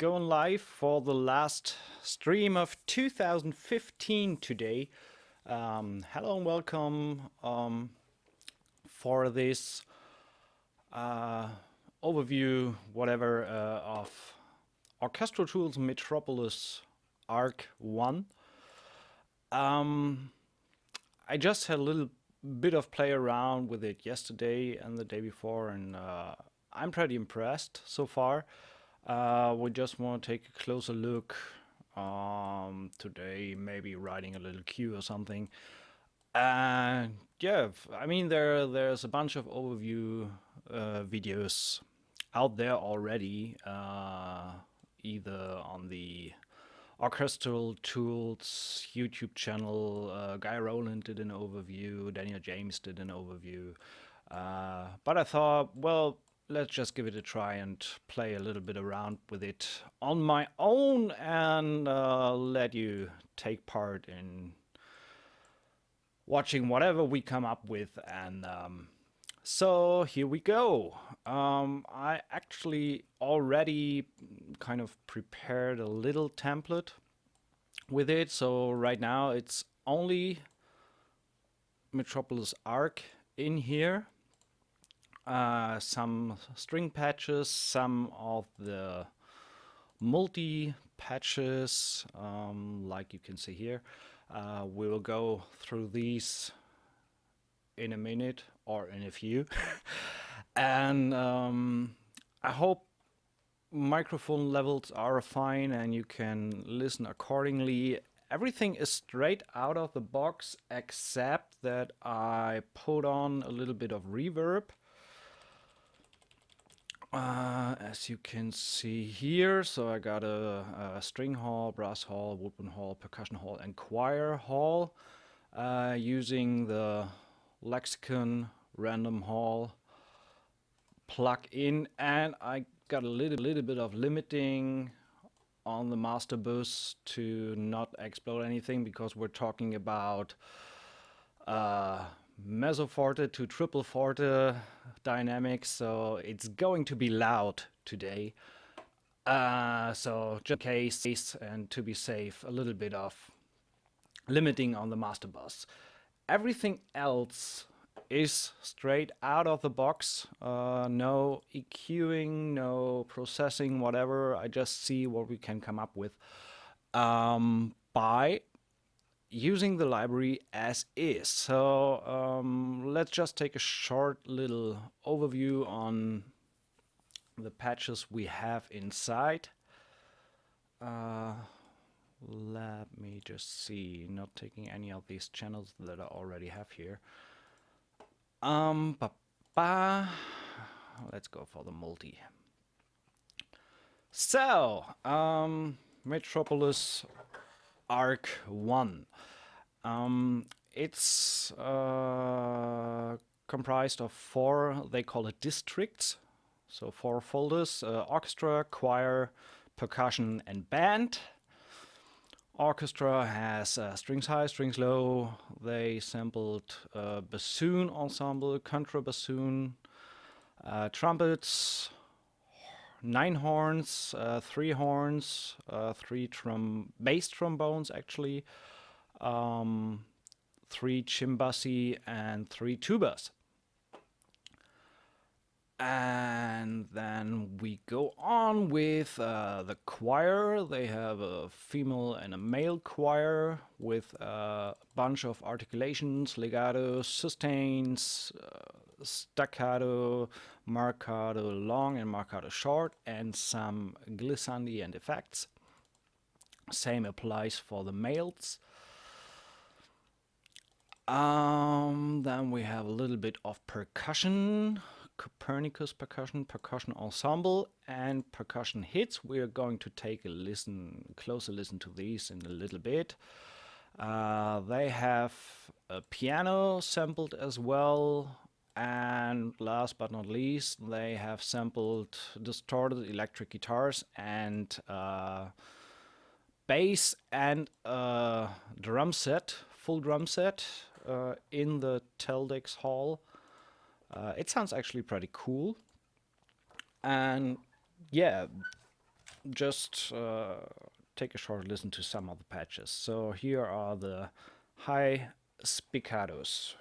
going live for the last stream of 2015 today. Hello and welcome for this overview, whatever, of Orchestra Tools Metropolis ARK 1. I just had a little bit of play around with it yesterday and the day before, and I'm pretty impressed so far. We just want to take a closer look today, maybe writing a little cue or something. Yeah, I mean there's a bunch of overview videos out there already, either on the Orchestral Tools YouTube channel. Guy Rowland did an overview, Daniel James did an overview, but I thought, well, let's just give it a try and play a little bit around with it on my own and let you take part in watching whatever we come up with. And so here we go. I actually already kind of prepared a little template with it. So right now it's only Metropolis ARK in here. Some string patches, some of the multi patches, like you can see here. We will go through these in a minute or in a few. And I hope microphone levels are fine and you can listen accordingly. Everything is straight out of the box except that I put on a little bit of reverb. As you can see here, so I got a string hall, brass hall, woodwind hall, percussion hall, and choir hall, using the Lexicon random hall plug-in, and I got a little bit of limiting on the master bus to not explode anything, because we're talking about mezzo forte to triple forte dynamics, so it's going to be loud today. So just in case, and to be safe, a little bit of limiting on the master bus. Everything else is straight out of the box. No EQing, no processing, whatever. I just see what we can come up with by using the library as is. So let's just take a short little overview on the patches we have inside. Let me just see, not taking any of these channels that I already have here. Let's go for the multi. So, Metropolis ARK 1. It's comprised of 4, they call it districts, so 4 folders: orchestra, choir, percussion, and band. Orchestra has strings high, strings low. They sampled bassoon ensemble, contrabassoon, trumpets, 9 horns, 3 horns, 3 bass trombones actually, 3 chimbassi, and 3 tubas. And then we go on with the choir. They have a female and a male choir with a bunch of articulations, legato, sustains, staccato, marcato long and marcato short, and some glissandi and effects. Same applies for the males. Then we have a little bit of percussion, Copernicus percussion, percussion ensemble, and percussion hits. We are going to take a closer listen to these in a little bit. They have a piano sampled as well, and last but not least, they have sampled distorted electric guitars and bass and drum set, full drum set, in the Teldex hall. It sounds actually pretty cool. And yeah, just take a short listen to some of the patches. So here are the high spiccatos.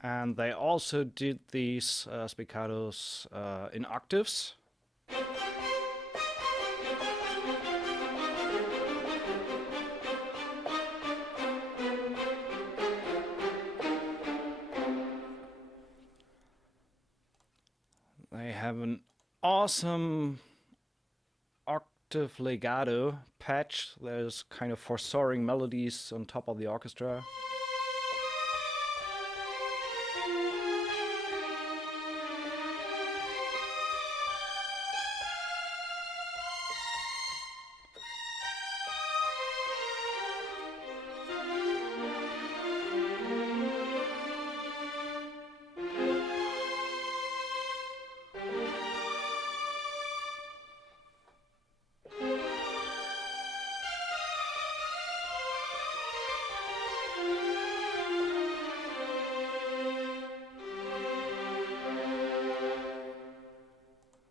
And they also did these spiccatos in octaves. They have an awesome octave legato patch. There's kind of for soaring melodies on top of the orchestra.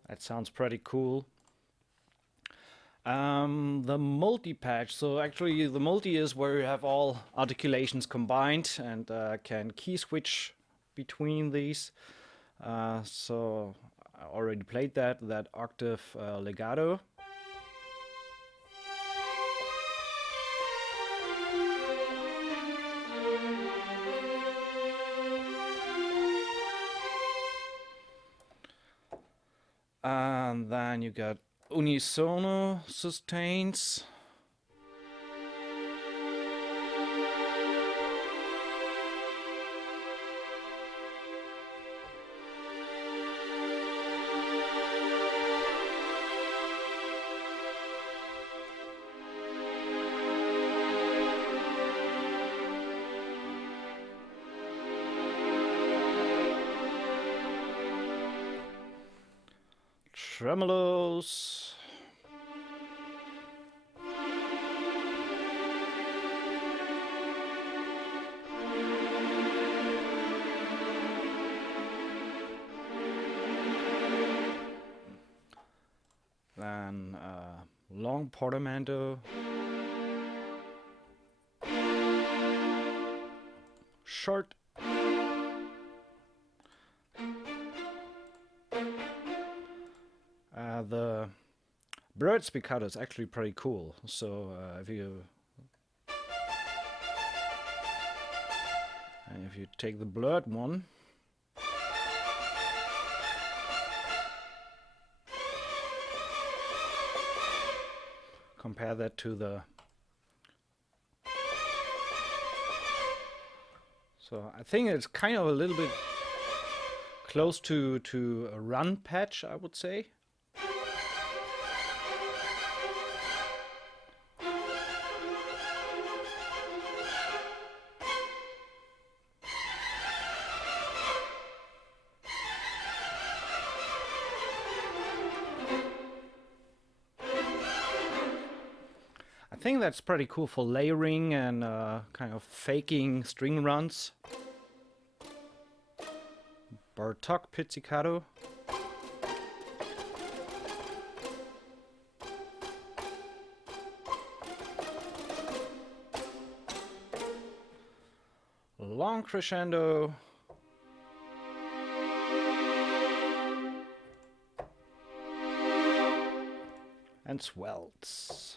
That sounds pretty cool. The multi-patch, so actually the multi is where you have all articulations combined and can key switch between these. So I already played that octave legato. And then you got unisono sustains. Tremolos. Then long portamento. Short. The bird spiccato is actually pretty cool. So if you take the blurred one, compare that to the. So I think it's kind of a little bit close to a run patch, I would say. I think that's pretty cool for layering and kind of faking string runs. Bartok pizzicato. Long crescendo. And swells.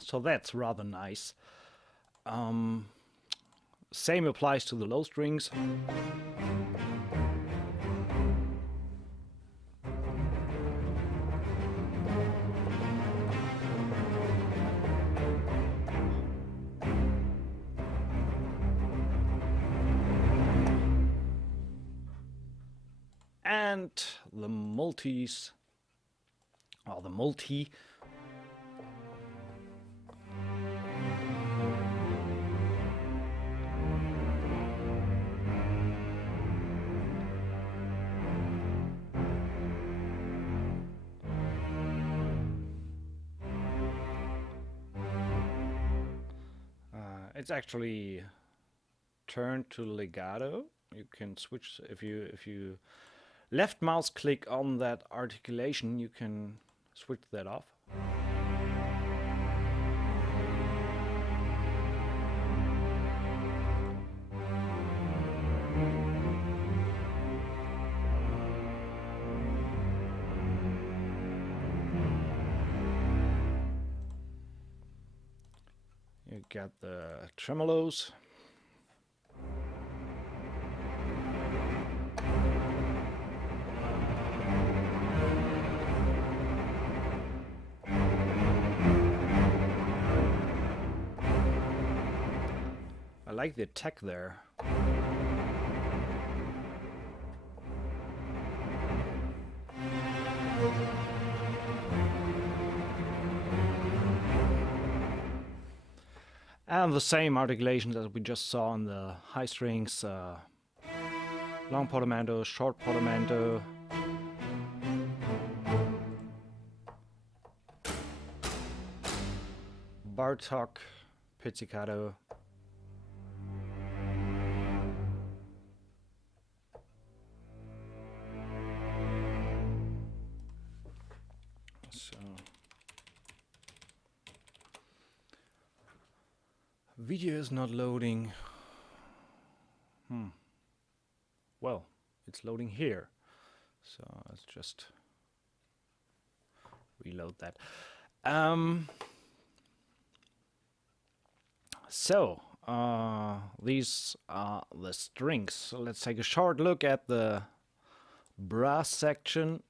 So that's rather nice. Same applies to the low strings. and the multis, or the multi. It's actually turned to legato. You can switch if you left mouse click on that articulation, you can switch that off. You got the tremolos. I like the tech there. And the same articulations as we just saw on the high strings, long portamento, short portamento. Bartok, pizzicato. So video is not loading. Well, it's loading here. So let's just reload that. These are the strings. So let's take a short look at the brass section.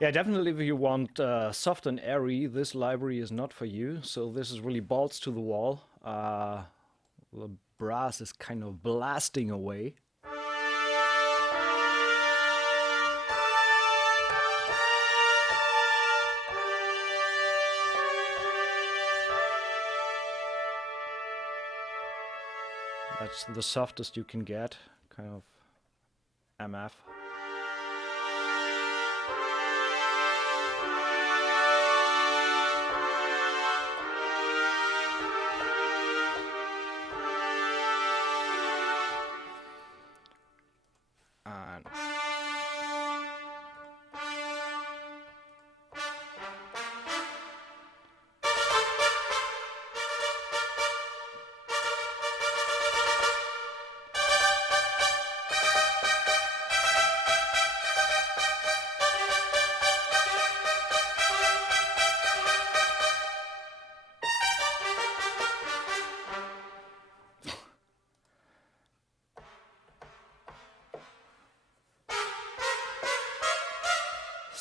Yeah, definitely if you want soft and airy, this library is not for you. So this is really balls to the wall. The brass is kind of blasting away. That's the softest you can get, kind of MF.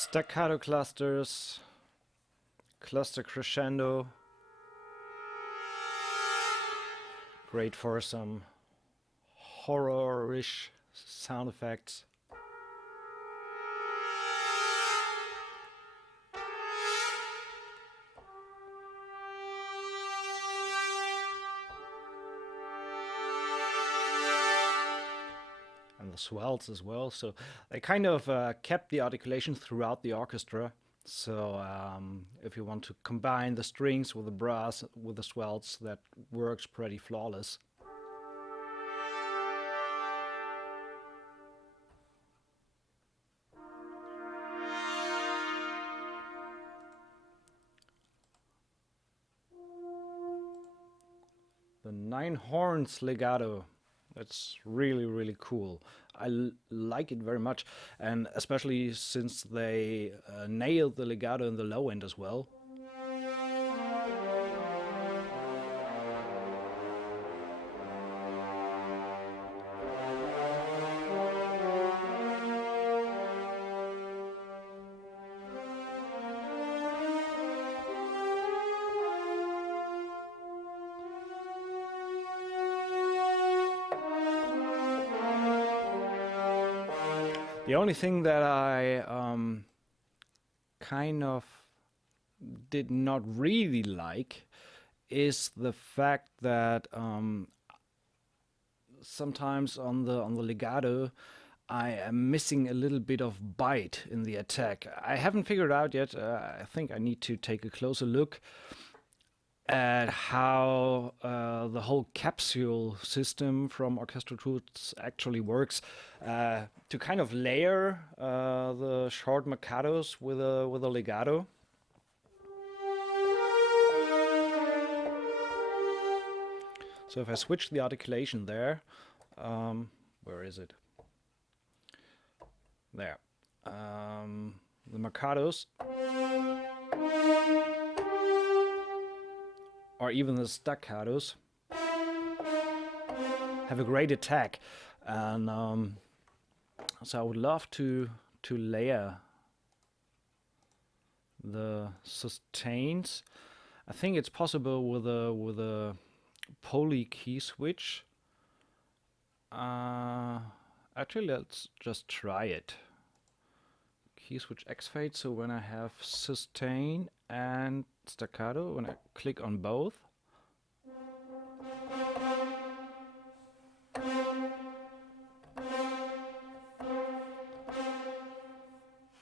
Staccato clusters, cluster crescendo, great for some horror-ish sound effects. And the swells as well, so they kind of kept the articulation throughout the orchestra. So if you want to combine the strings with the brass, with the swells, that works pretty flawless. The 9 horns legato. That's really, really cool. I like it very much, and especially since they nailed the legato in the low end as well. The only thing that I kind of did not really like is the fact that sometimes on the legato I am missing a little bit of bite in the attack. I haven't figured out yet. I think I need to take a closer look at how the whole capsule system from Orchestra Tools actually works to kind of layer the short marcatos with a legato. So if I switch the articulation there, where is it? There. The marcatos, or even the staccatos, have a great attack, and so I would love to layer the sustains. I think it's possible with a poly key switch. Actually, let's just try it. Key switch X fade. So when I have sustain and staccato, when I click on both,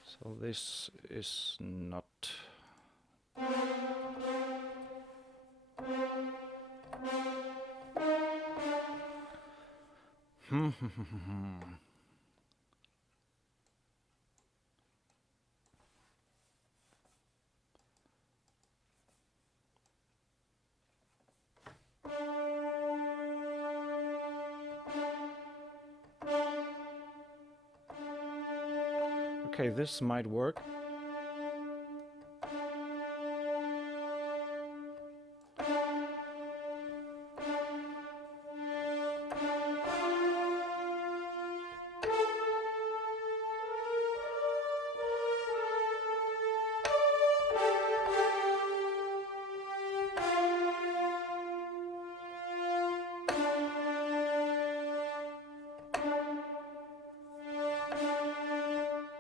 so this is not. Okay, this might work.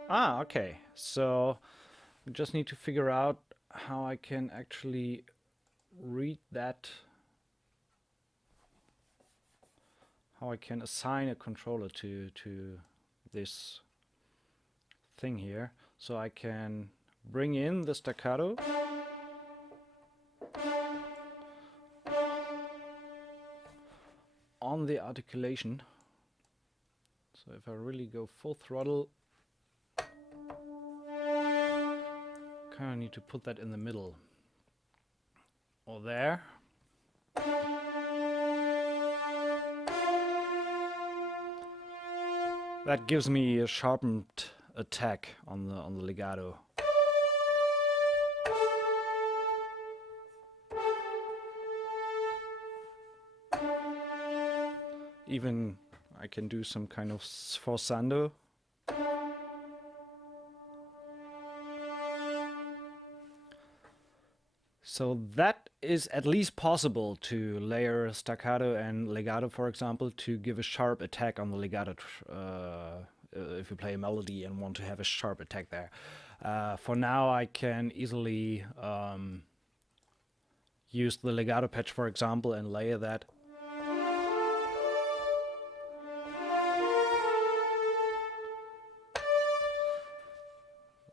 Ah, okay. So we just need to figure out how I can actually read that, how I can assign a controller to this thing here. So I can bring in the staccato, on the articulation. So if I really go full throttle, kind of need to put that in the middle or there. That gives me a sharpened attack on the legato. Even I can do some kind of sforzando. So that is at least possible, to layer staccato and legato, for example, to give a sharp attack on the legato if you play a melody and want to have a sharp attack there. For now, I can easily use the legato patch, for example, and layer that.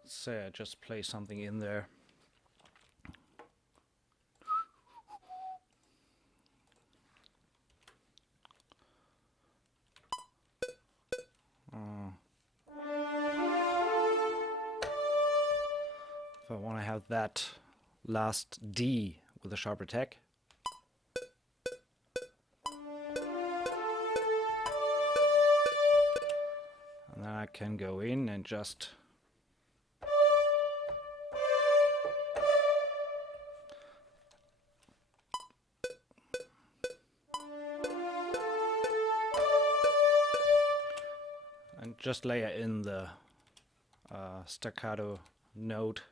Let's say I just play something in there. If I want to have that last D with a sharp attack. And then I can go in and just layer in the staccato note,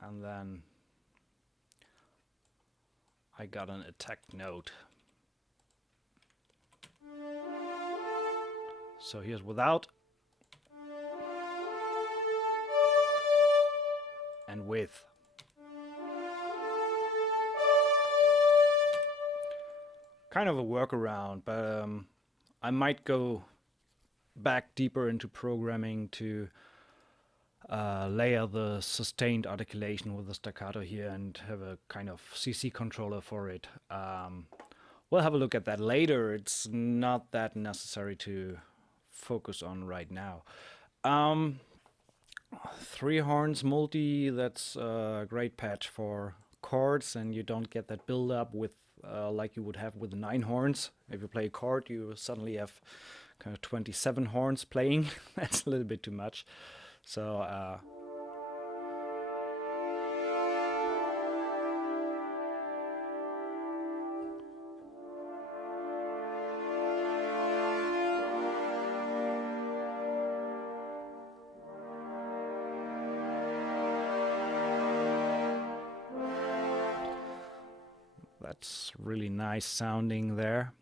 and then I got an attack note. So here's without and with. Kind of a workaround, but I might go back deeper into programming to layer the sustained articulation with the staccato here and have a kind of CC controller for it. We'll have a look at that later. It's not that necessary to focus on right now. 3 horns multi, that's a great patch for chords, and you don't get that build up with like you would have with 9 horns. If you play a chord, you suddenly have kind of 27 horns playing. That's a little bit too much. So that's really nice sounding there.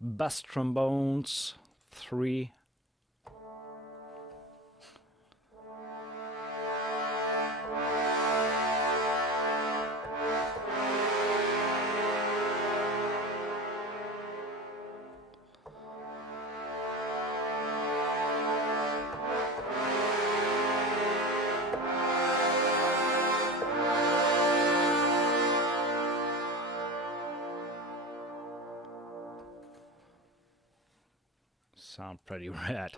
Bass trombones, 3. Sound pretty rad.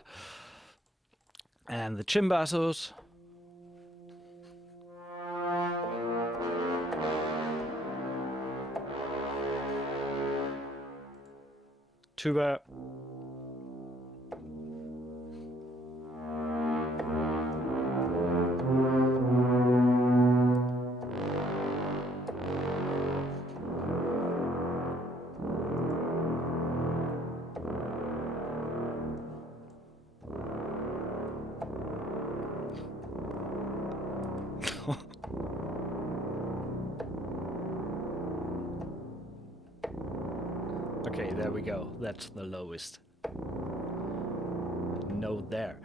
And the chimbassos. Tuba. Okay, there we go. That's the lowest note there.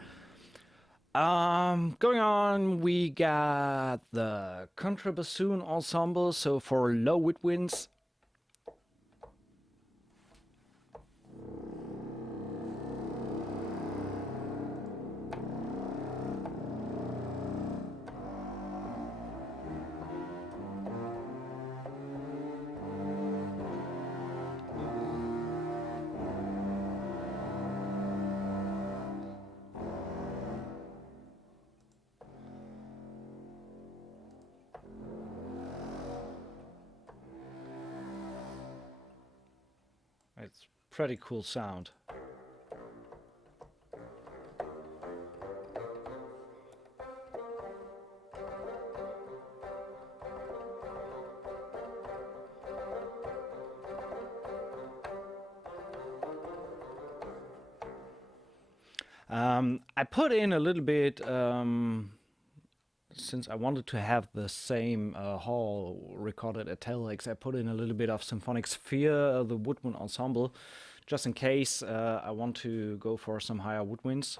Going on, we got the contrabassoon ensemble. So for low woodwinds, it's pretty cool sound. I put in a little bit, since I wanted to have the same hall recorded at Telex, I put in a little bit of symphonic sphere, the woodwind ensemble, just in case I want to go for some higher woodwinds.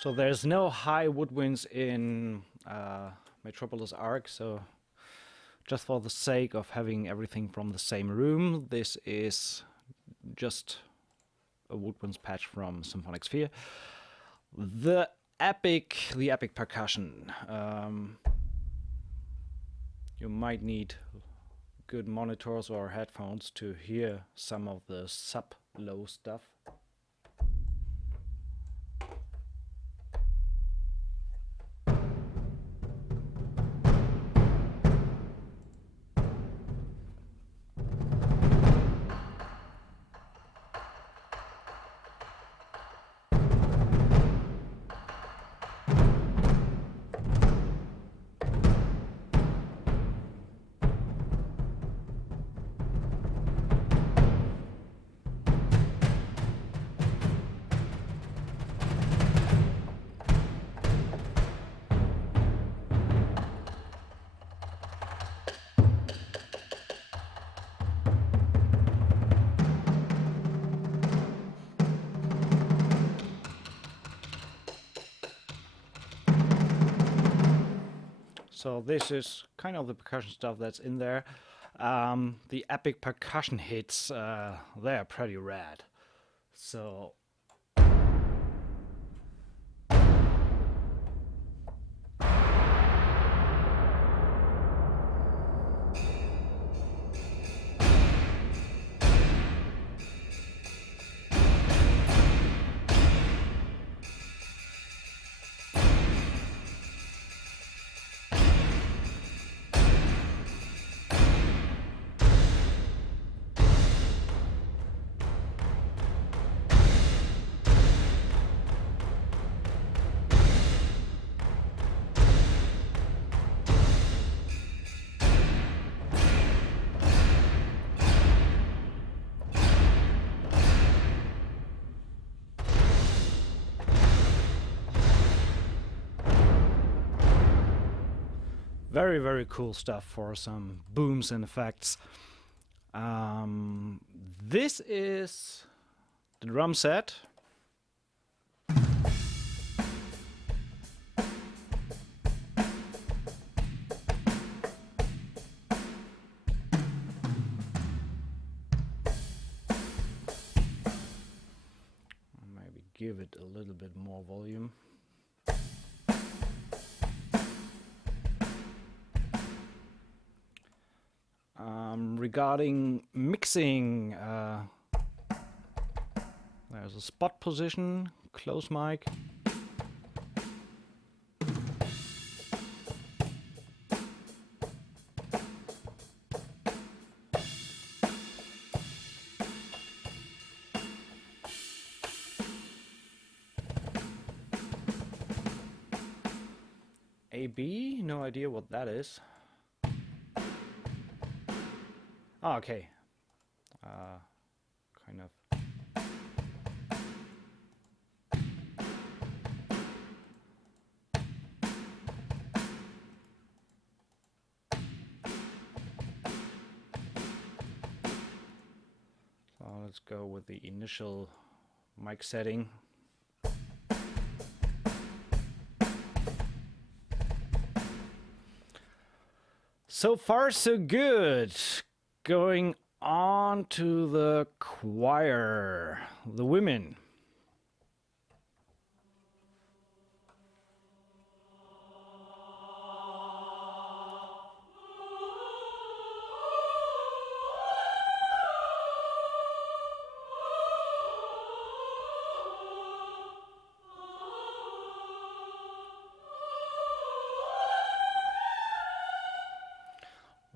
So there's no high woodwinds in Metropolis ARK, so just for the sake of having everything from the same room, this is just a woodwinds patch from Symphonic Sphere. The epic percussion. You might need good monitors or headphones to hear some of the sub-low stuff. So this is kind of the percussion stuff that's in there. The epic percussion hits, they're pretty rad. So very, very cool stuff for some booms and effects. This is the drum set. Maybe give it a little bit more volume. Regarding mixing, there's a spot position, close mic. AB, no idea what that is. Oh, okay. Kind of. So let's go with the initial mic setting. So far, so good. Going on to the choir, the women.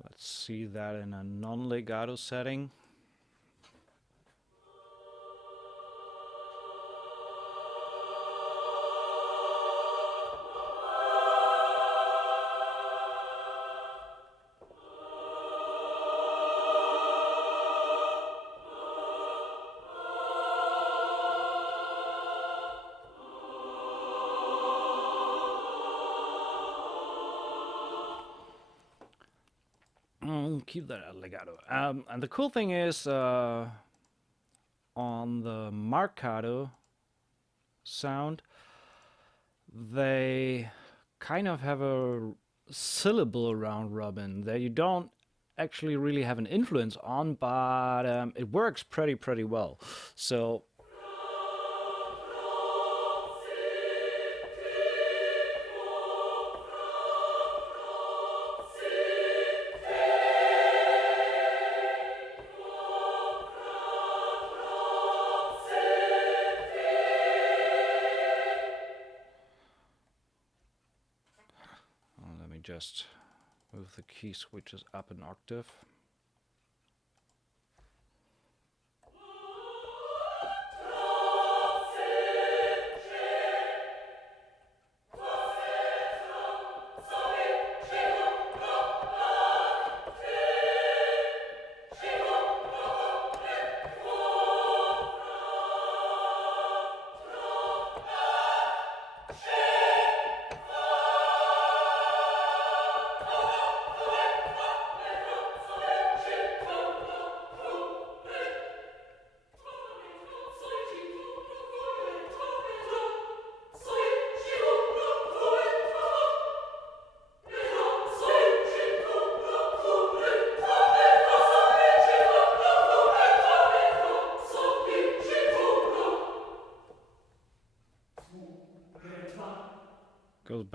Let's see that in a non-legato setting. Keep that at legato. And the cool thing is, on the marcato sound, they kind of have a syllable round robin that you don't actually really have an influence on, but it works pretty well. So just move the key switches up an octave.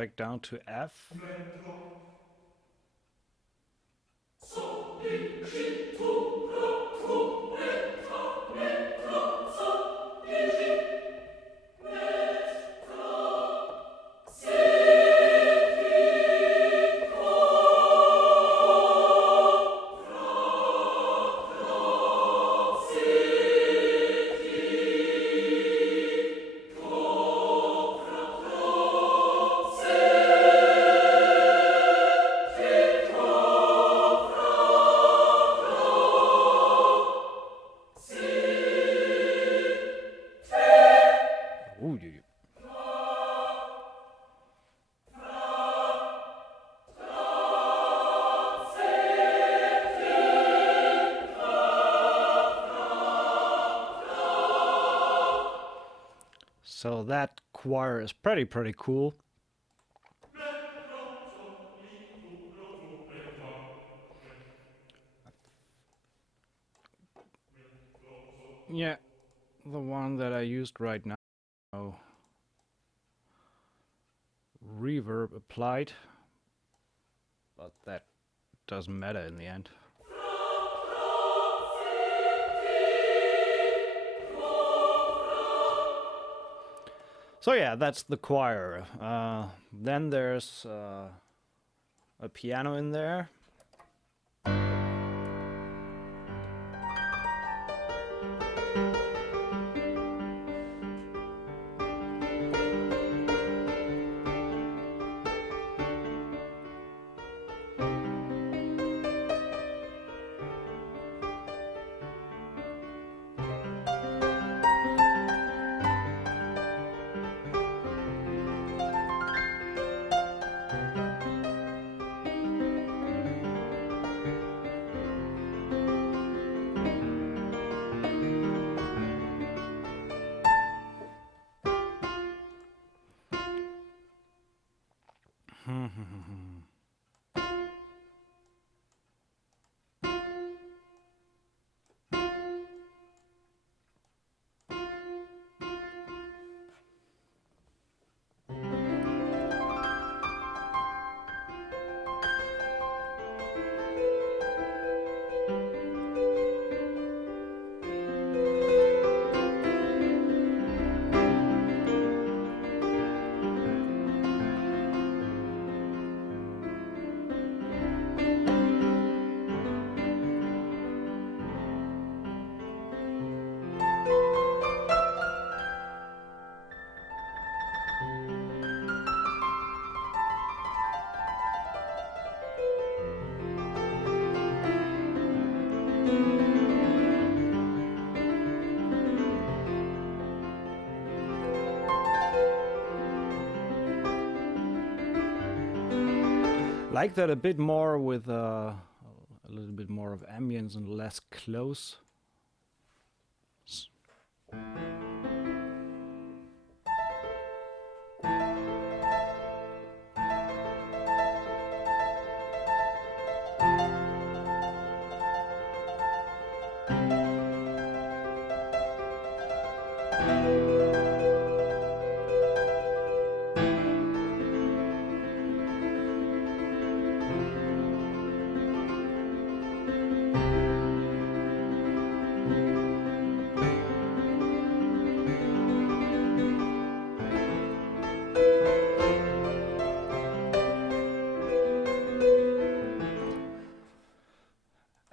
back down to F. Ooh, So that choir is pretty cool. Yeah, the one that I used right now. Reverb applied, but that doesn't matter in the end. So yeah, that's the choir. Then there's a piano in there. Like that a bit more with a little bit more of ambience and less close.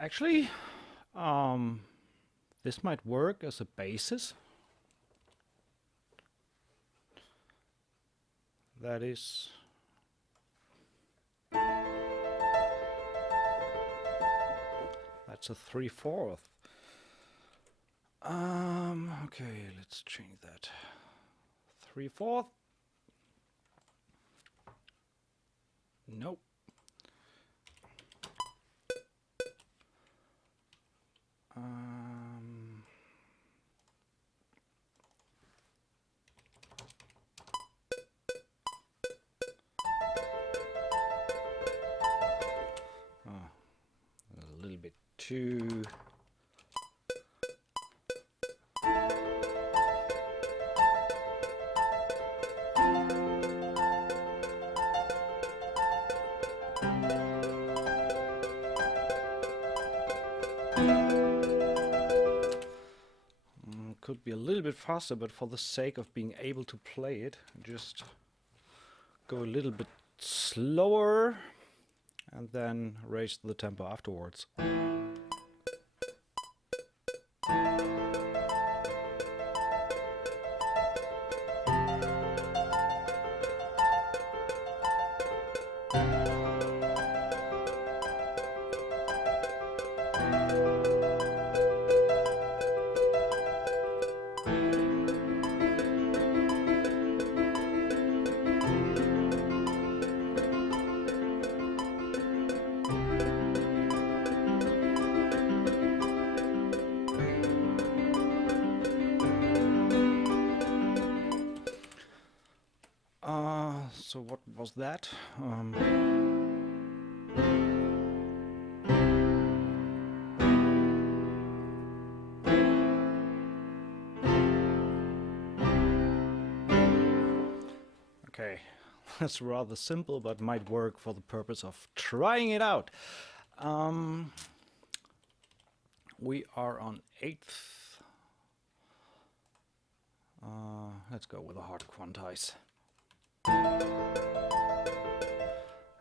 Actually, this might work as a basis. That is... That's a 3/4. Okay, let's change that. 3/4. Nope. A little bit too... be a little bit faster, but for the sake of being able to play it, just go a little bit slower and then raise the tempo afterwards. So what was that? Okay, that's rather simple, but might work for the purpose of trying it out. We are on 8th. Let's go with a hard quantize.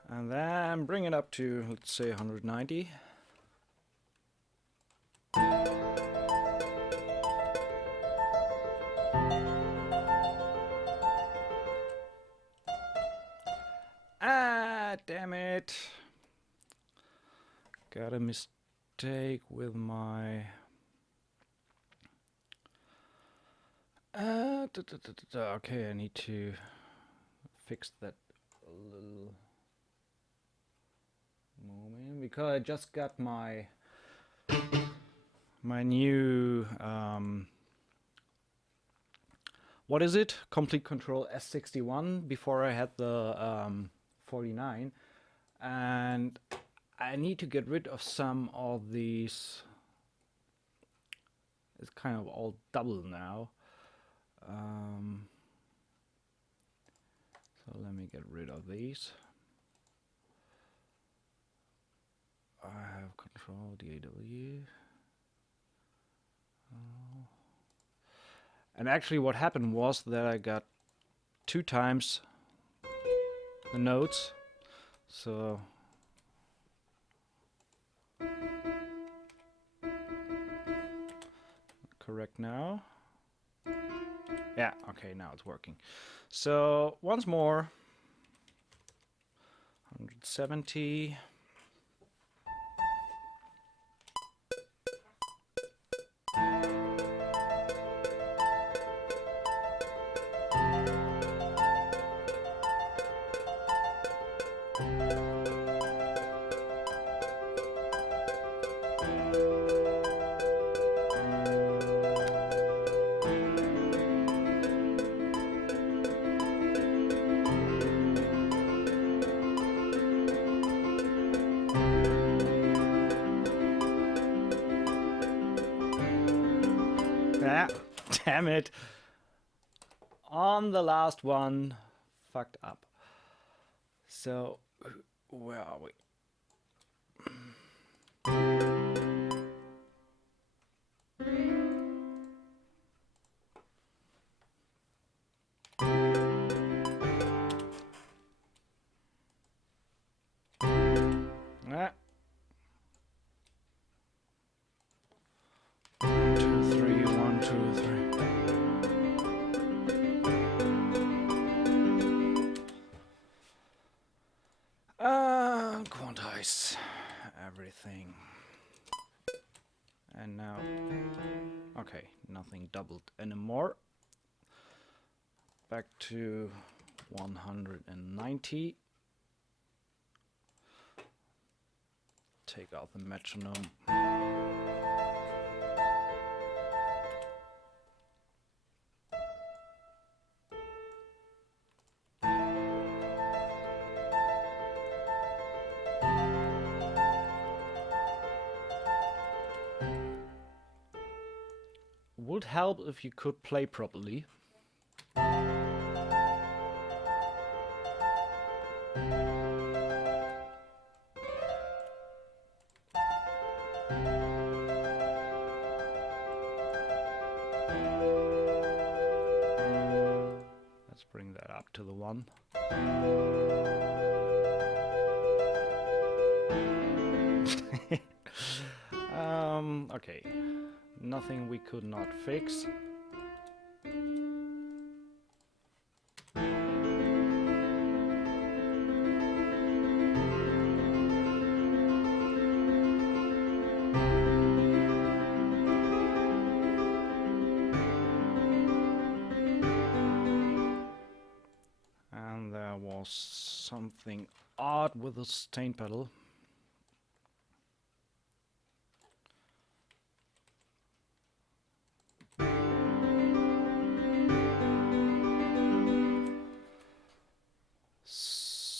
And then bring it up to, let's say, 190. Ah, damn it. Got a mistake with my... Okay, I need to fix that a little moment, because I just got my new what is it? Complete Control S61 before I had the 49, and I need to get rid of some of these. It's kind of all double now. So let me get rid of these. I have Control DAW. And actually what happened was that I got 2 times the notes. So correct now. Yeah, okay, now it's working. So once more, 170. Ah, damn it. On the last one, fucked up. So, where are we? Ah. 1, 2, 3, 1, 2, 3. Quantize everything. And now, okay, nothing doubled anymore. Back to 190. Take out the metronome. Would help if you could play properly. Okay, nothing we could not fix. And there was something odd with the sustain pedal.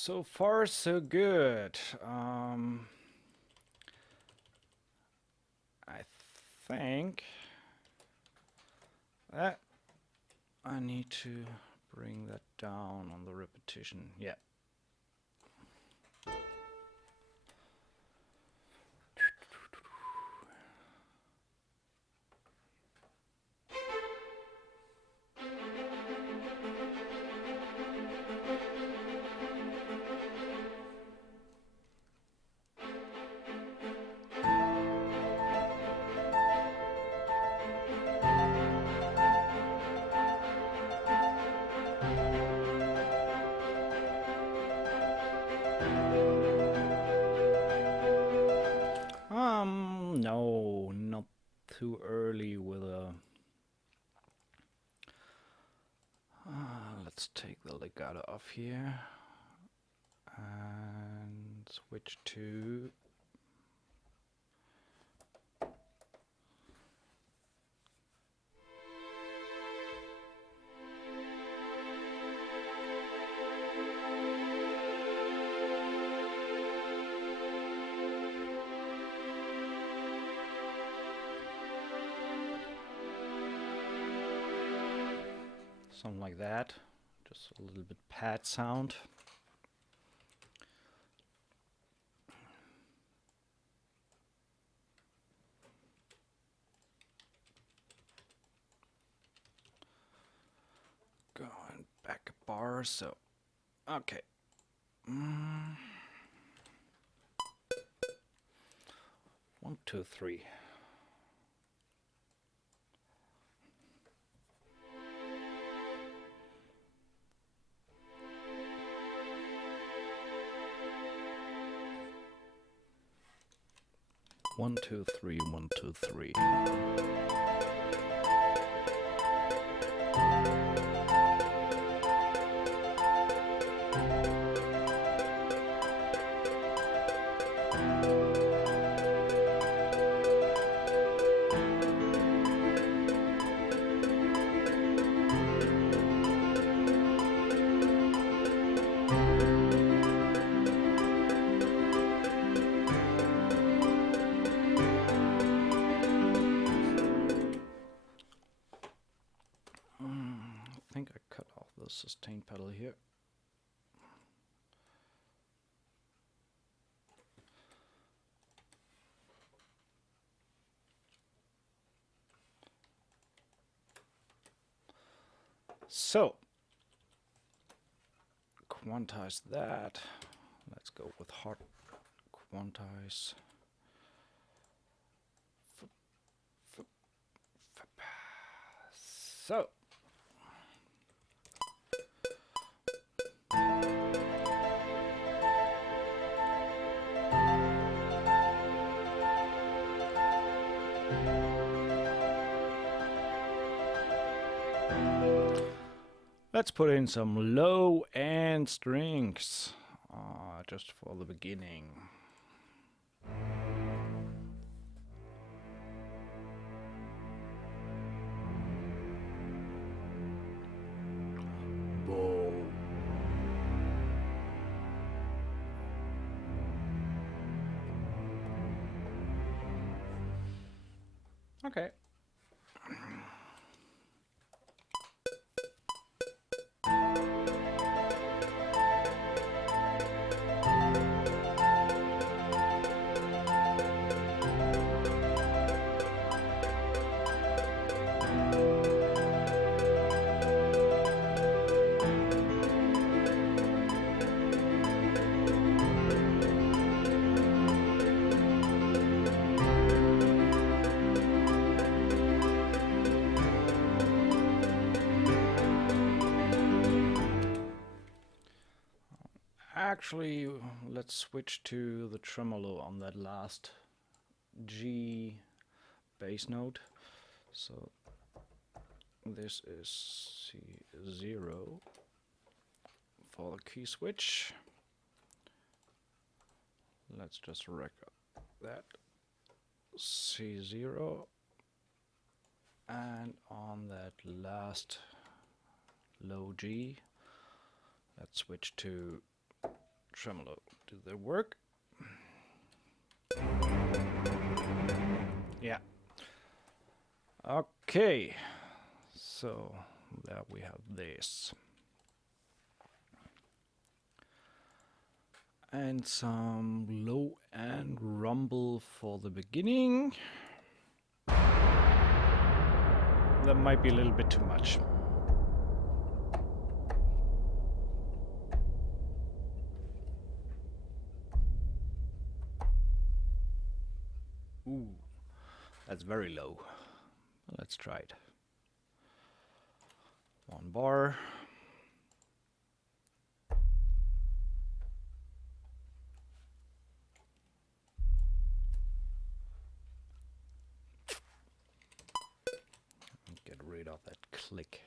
So far, so good. I think that I need to bring that down on the repetition. Yeah. No, not too early with a... let's take the legato off here and switch to... something like that, just a little bit pad sound. Going back a bar, so okay. 1, 2, 3. One, two, three, 1, 2, 3. I think I cut off the sustain pedal here. So, quantize that. Let's go with hard quantize. So, let's put in some low end strings, just for the beginning. Bow. Okay. Actually, let's switch to the tremolo on that last G bass note. So this is C0 for the key switch. Let's just record that C0, and on that last low G, let's switch to tremolo. Do the work? Yeah. Okay. So there we have this. And some low end rumble for the beginning. That might be a little bit too much. Ooh, that's very low. Let's try it. One bar. Get rid of that click.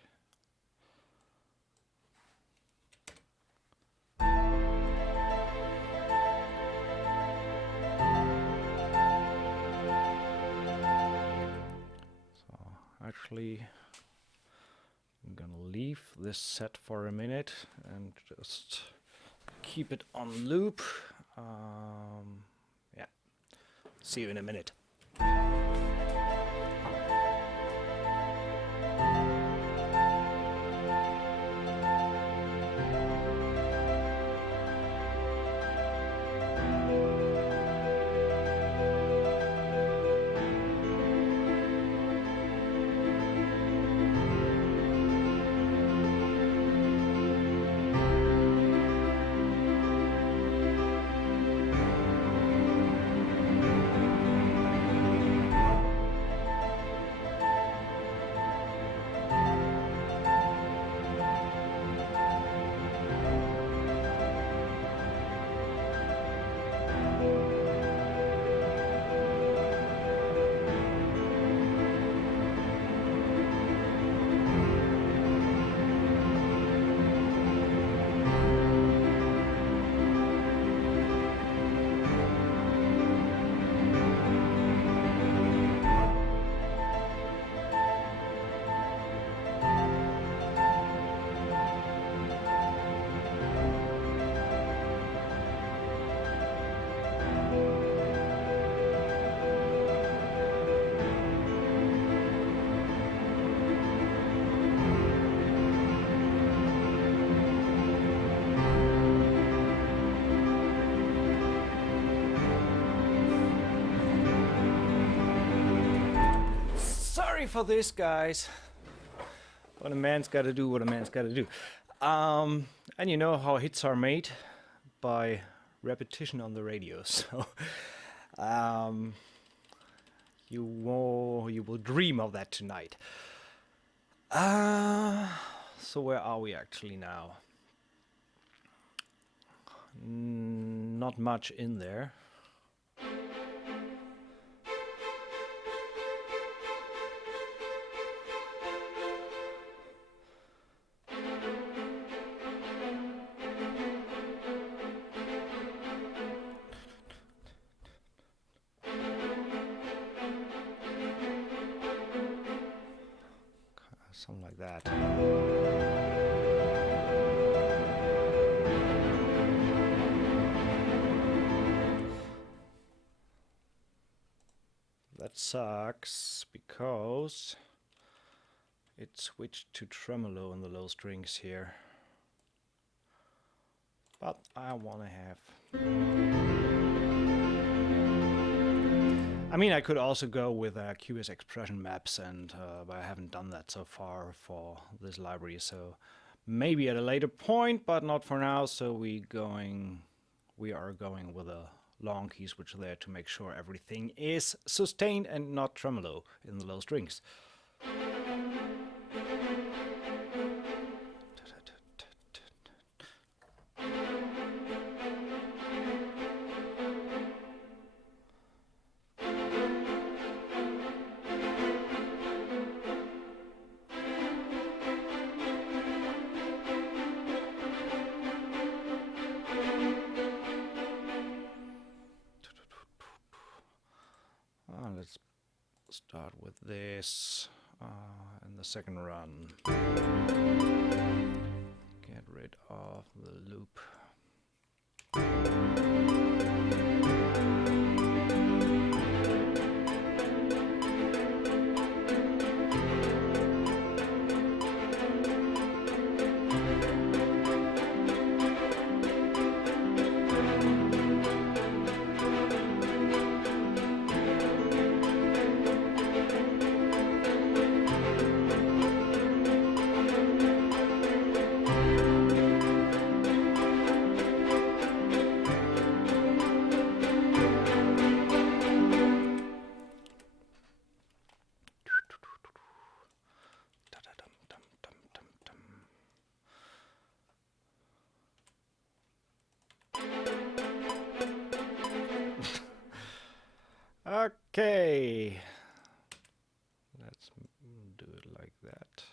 Actually, I'm gonna leave this set for a minute and just keep it on loop. Yeah, see you in a minute. For this, guys, but a man's got to do what a man's got to do, and you know how hits are made by repetition on the radio. So you will dream of that tonight. So where are we actually now? Not much in there. Something like that. That sucks because it switched to tremolo in the low strings here. But I want to have... I mean, I could also go with QS expression maps, and but I haven't done that so far for this library. So maybe at a later point, but not for now. So we are going with a long key switch there to make sure everything is sustained and not tremolo in the low strings. Let's start with this in the second run. Get rid of the loop. Okay, let's do it like that.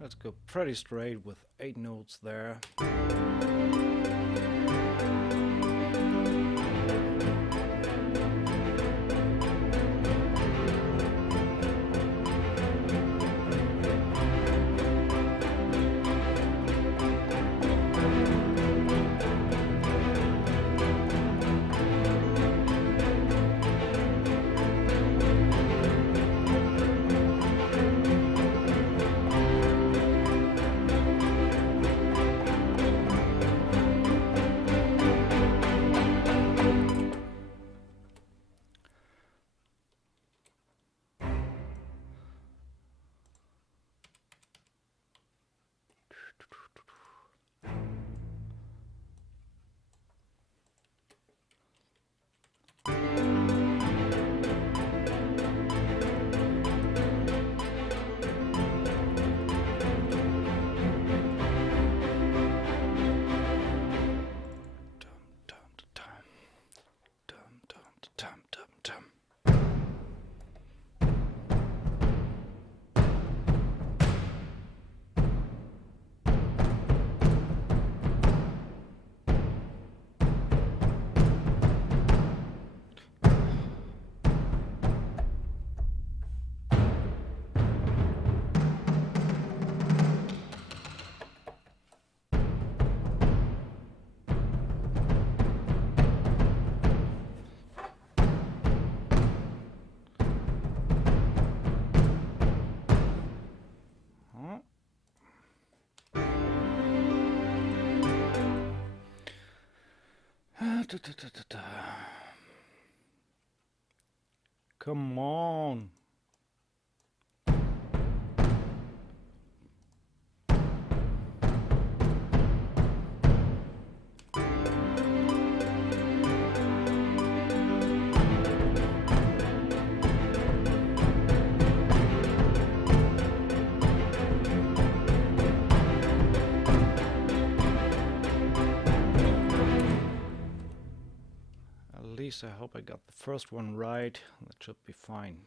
Let's go pretty straight with 8 notes there. Da. Come on. I hope I got the first one right. That should be fine.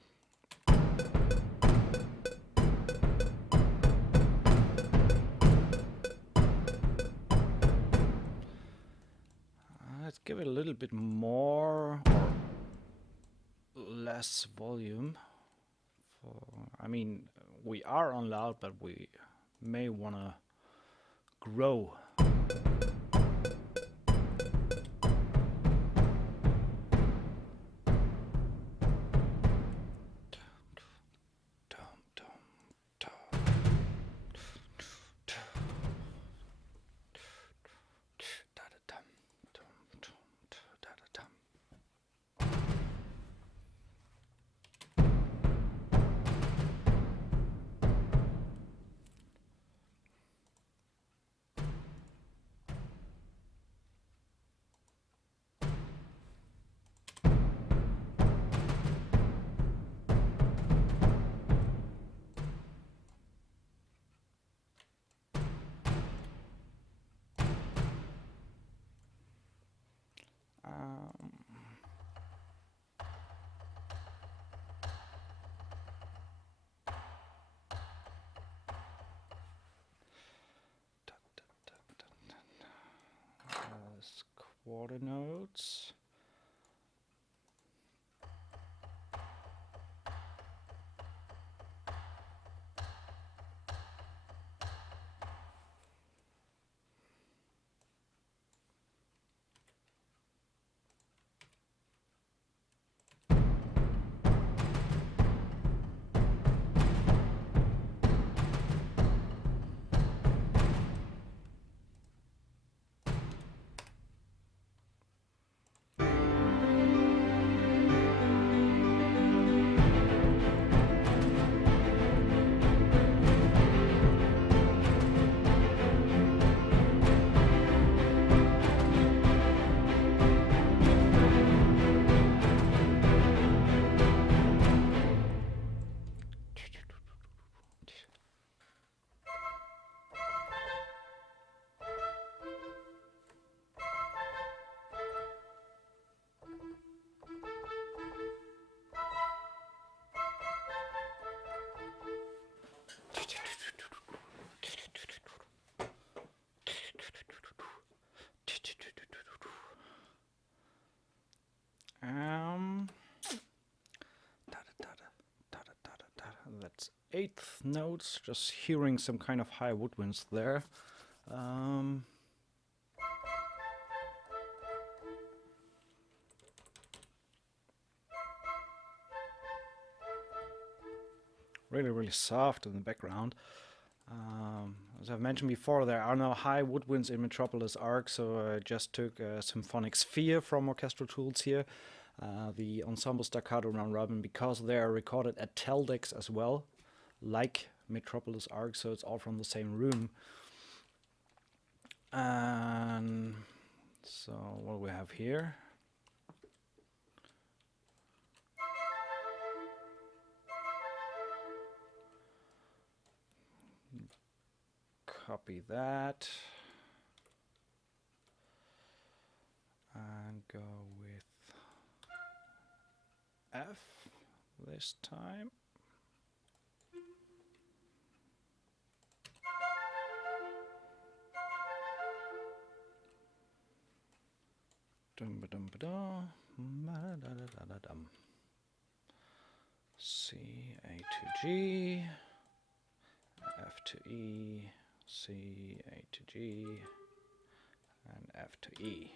Let's give it a little bit more or less volume. I mean, we are on loud, but we may want to grow. Quarter notes. That's eighth notes, just hearing some kind of high woodwinds there. Really, really soft in the background. As I've mentioned before, there are no high woodwinds in Metropolis ARK, so I just took a symphonic sphere from Orchestra Tools here. The ensemble staccato round robin, because they are recorded at tel decks as well, like Metropolis ARK, so it's all from the same room. And so what do we have here? Copy that and go with F this time. Dum ba dum ba dum, da da da da dum. C, A to G, F to E, C, A to G, and F to E.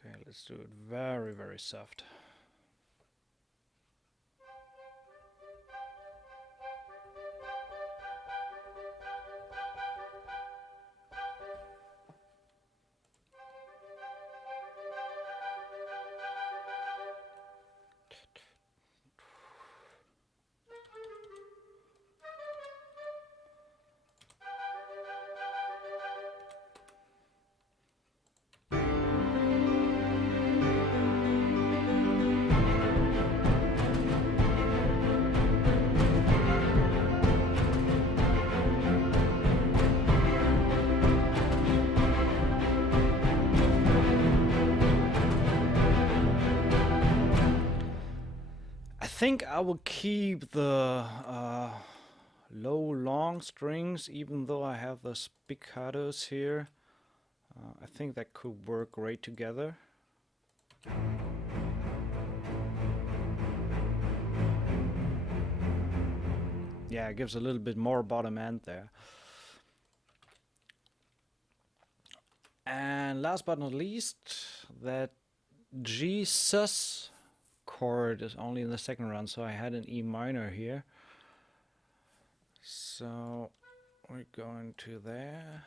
Okay, let's do it very, very soft. think I will keep the low long strings, even though I have the spiccatos here. I think that could work great together. Yeah, it gives a little bit more bottom end there. And last but not least, that G sus chord is only in the second round, so I had an E minor here. So we're going to there,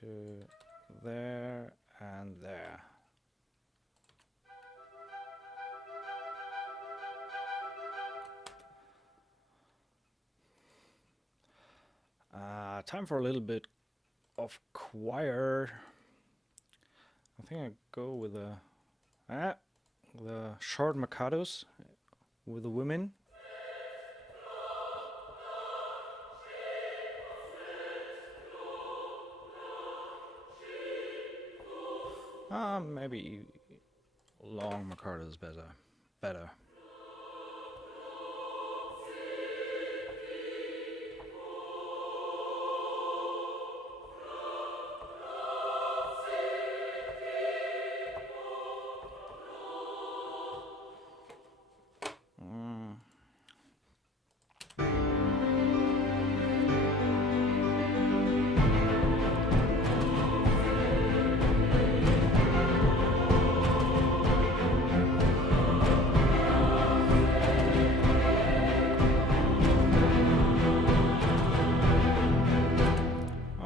to there, and there. Time for a little bit of choir. I think I go with the short marcatos with the women. Maybe long marcatos better.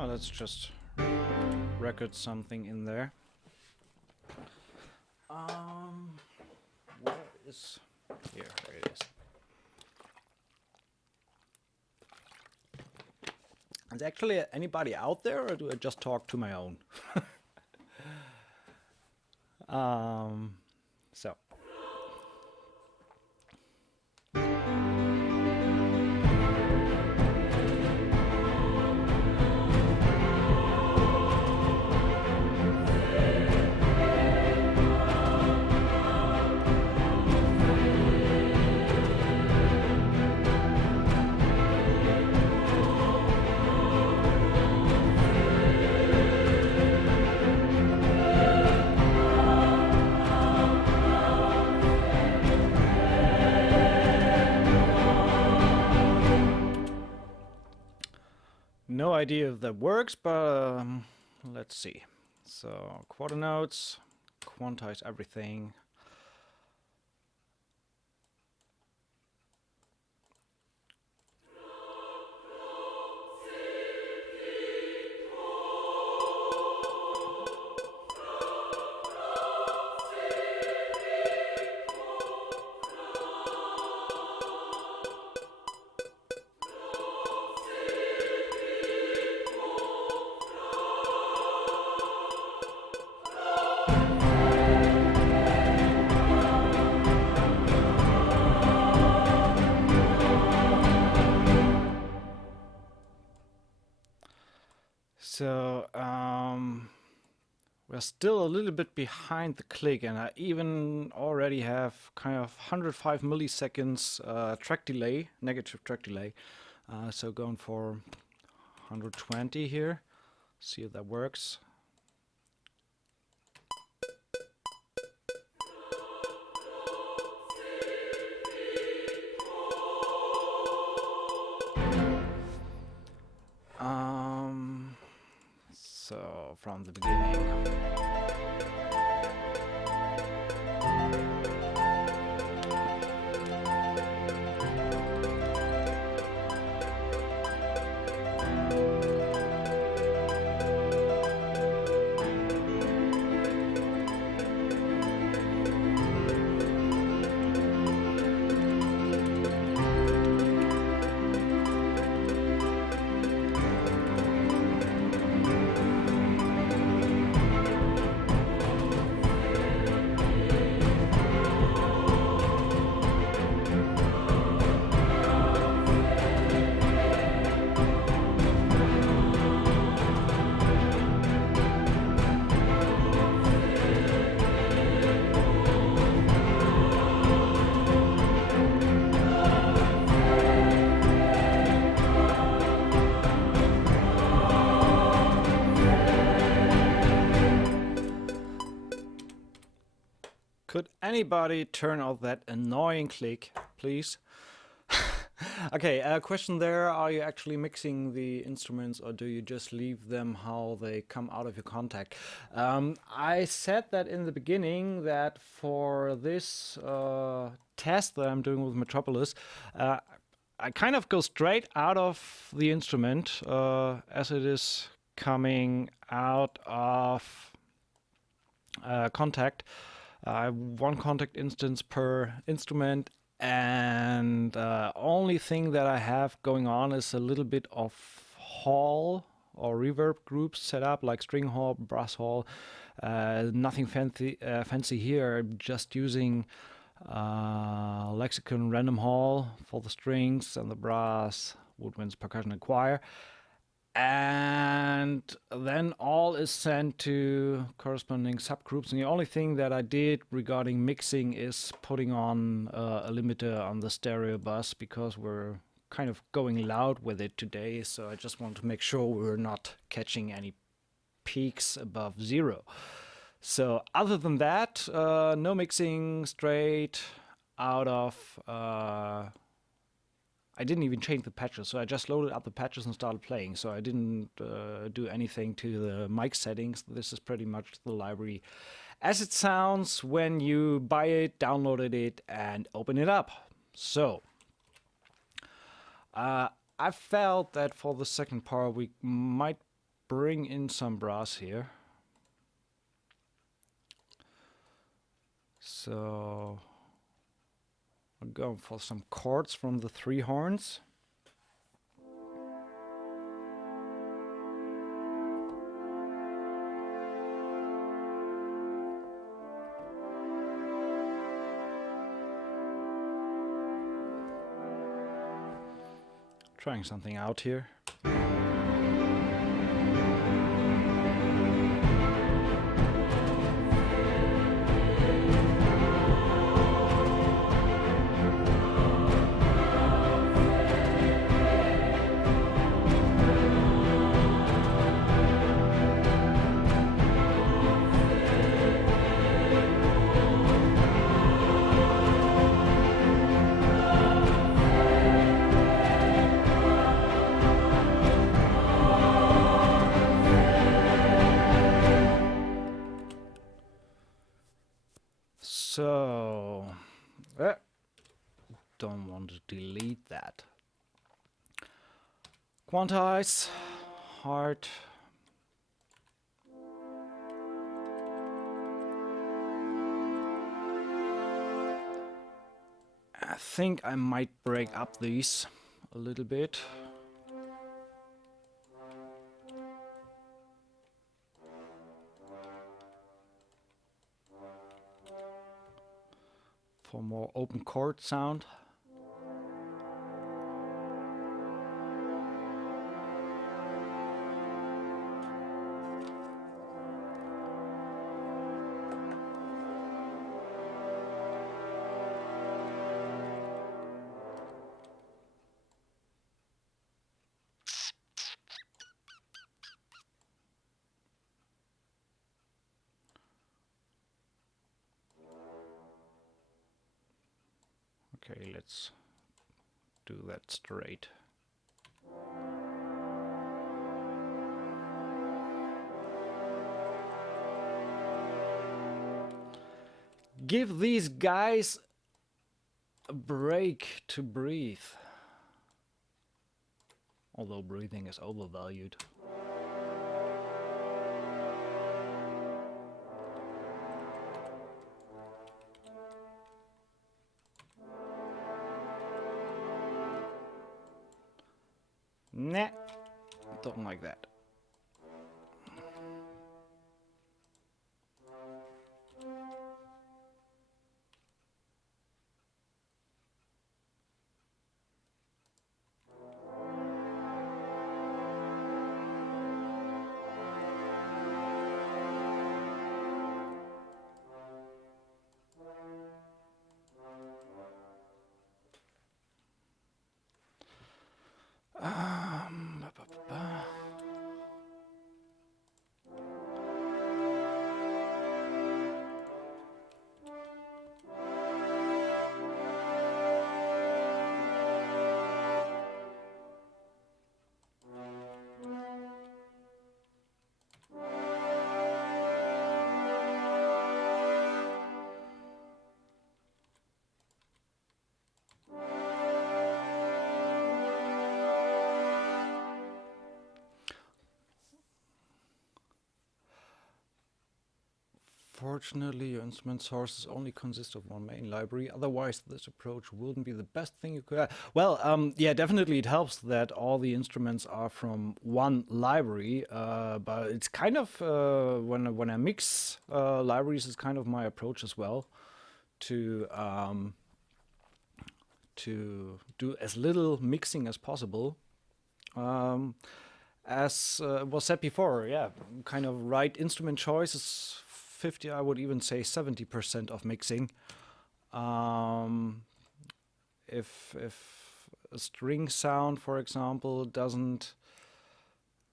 Let's just record something in there. Where is here? There it is. Is actually anybody out there, or do I just talk to my own? So. No idea if that works, but let's see. So quarter notes, quantize everything. So we're still a little bit behind the click, and I even already have kind of 105 milliseconds track delay, negative track delay. So going for 120 here. See if that works. So from the beginning. anybody turn off that annoying click, please? Okay, question there, are you actually mixing the instruments or do you just leave them how they come out of your contact? I said that in the beginning that for this test that I'm doing with Metropolis, I kind of go straight out of the instrument as it is coming out of contact. I have one contact instance per instrument, and only thing that I have going on is a little bit of hall or reverb groups set up, like string hall, brass hall. Nothing fancy here. I'm just using lexicon random hall for the strings and the brass, woodwinds, percussion, and choir. And then all is sent to corresponding subgroups. And the only thing that I did regarding mixing is putting on a limiter on the stereo bus, because we're kind of going loud with it today. So I just want to make sure we're not catching any peaks above 0. So other than that, no mixing, straight out of... I didn't even change the patches, so I just loaded up the patches and started playing. So I didn't do anything to the mic settings. This is pretty much the library as it sounds when you buy it, downloaded it, and open it up. So I felt that for the second part we might bring in some brass here. So I'm going for some chords from the 3 horns. Trying something out here. So, don't want to delete that. Quantize, hard. I think I might break up these a little bit. For more open chord sound. Okay, let's do that straight. Give these guys a break to breathe. Although breathing is overvalued. Nah, don't like that. Ba, ba, ba, ba. Unfortunately, your instrument sources only consist of one main library. Otherwise, this approach wouldn't be the best thing you could have. Well, yeah, definitely it helps that all the instruments are from one library. But it's kind of when I mix libraries, it's kind of my approach as well to do as little mixing as possible. As was said before, yeah, kind of right instrument choice is 50, I would even say 70% of mixing. If a string sound, for example, doesn't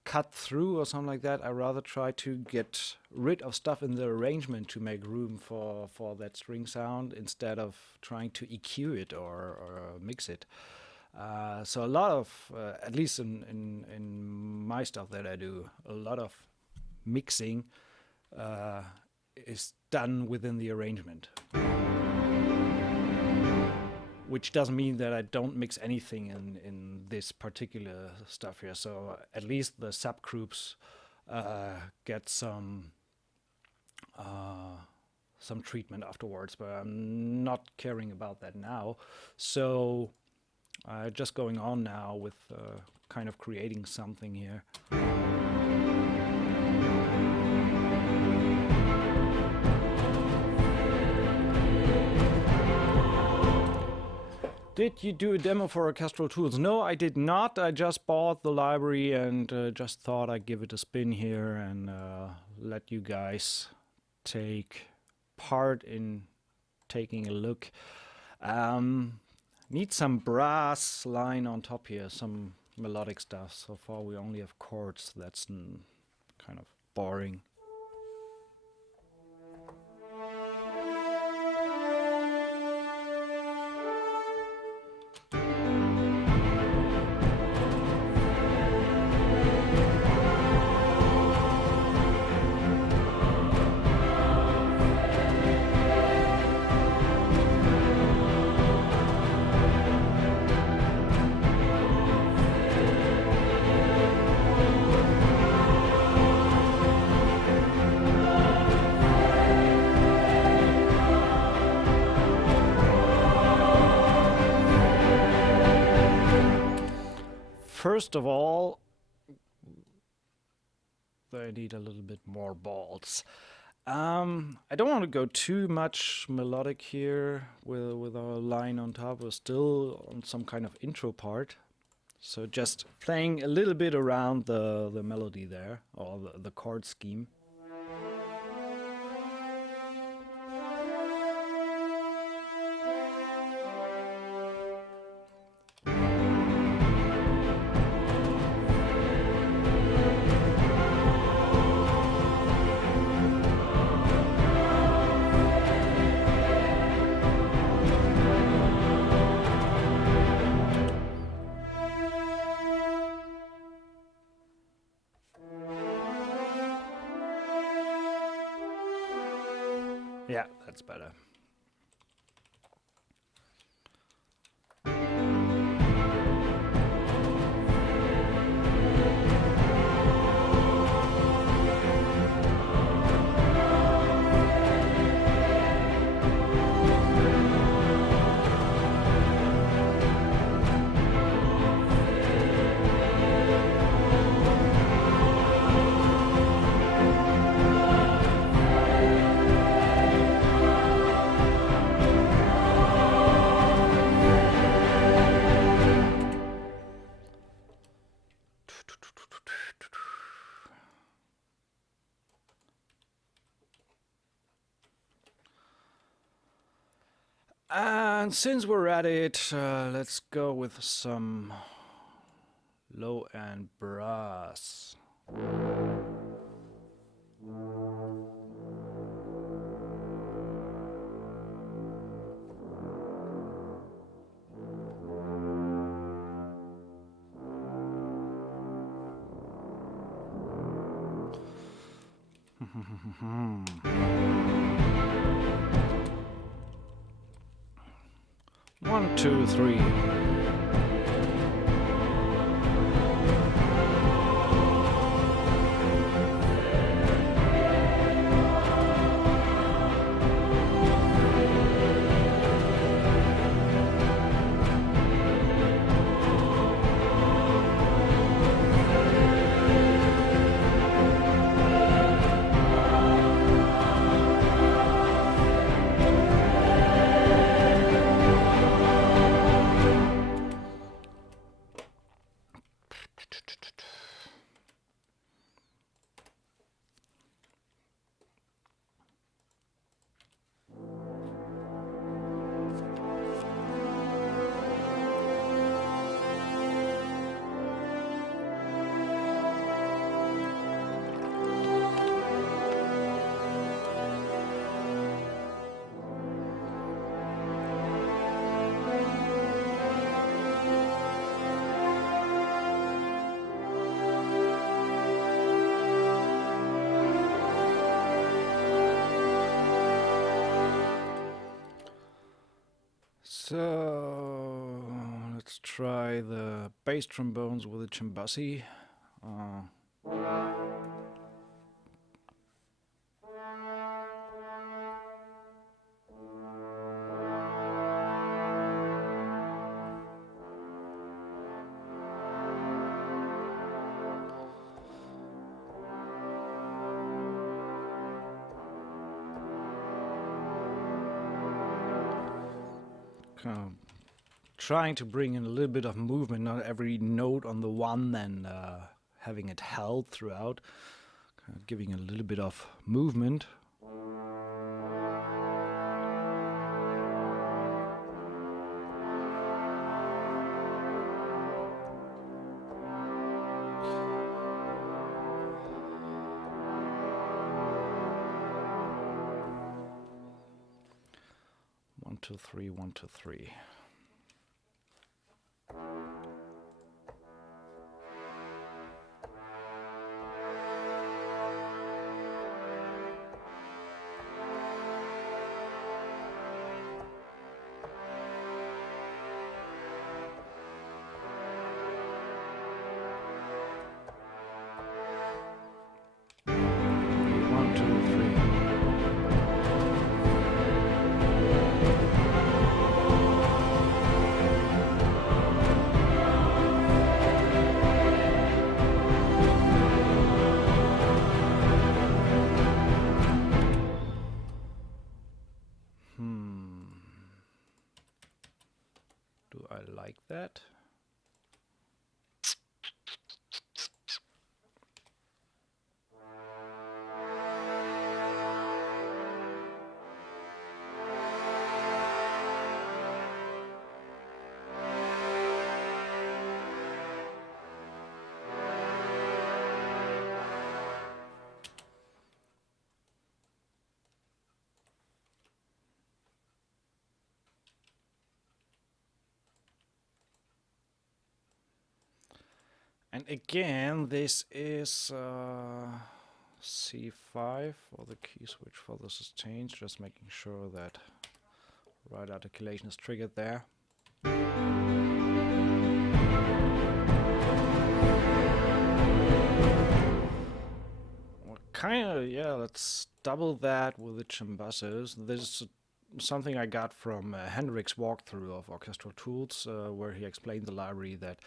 cut through or something like that, I rather try to get rid of stuff in the arrangement to make room for that string sound instead of trying to EQ it or mix it. So a lot of, at least in my stuff that I do, a lot of mixing is done within the arrangement. Which doesn't mean that I don't mix anything in this particular stuff here. So at least the subgroups get some treatment afterwards, but I'm not caring about that now. So just going on now with kind of creating something here. Did you do a demo for orchestral tools? No, I did not. I just bought the library and just thought I'd give it a spin here and let you guys take part in taking a look. Need some brass line on top here, some melodic stuff. So far we only have chords. That's kind of boring. First of all, I need a little bit more balls. I don't want to go too much melodic here with our line on top. We're still on some kind of intro part. So just playing a little bit around the melody there, or the chord scheme. Yeah, that's better. And since we're at it, let's go with some low-end brass. One, two, three. try the bass trombones with the chimbassi. Trying to bring in a little bit of movement, not every note on the one, and having it held throughout, giving a little bit of movement. One, two, three, 1, 2, 3. Do I like that? And again, this is C5 for the key switch for the sustain, just making sure that right articulation is triggered there. Well, kind of, yeah, let's double that with the chimbassos. This is something I got from Hendrik's walkthrough of orchestral tools, where he explained the library that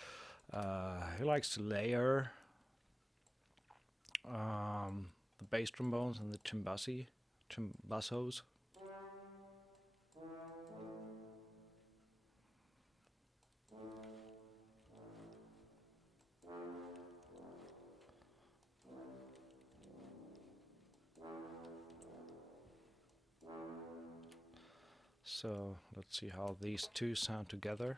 he likes to layer the bass trombones and the chimbassos. So let's see how these two sound together.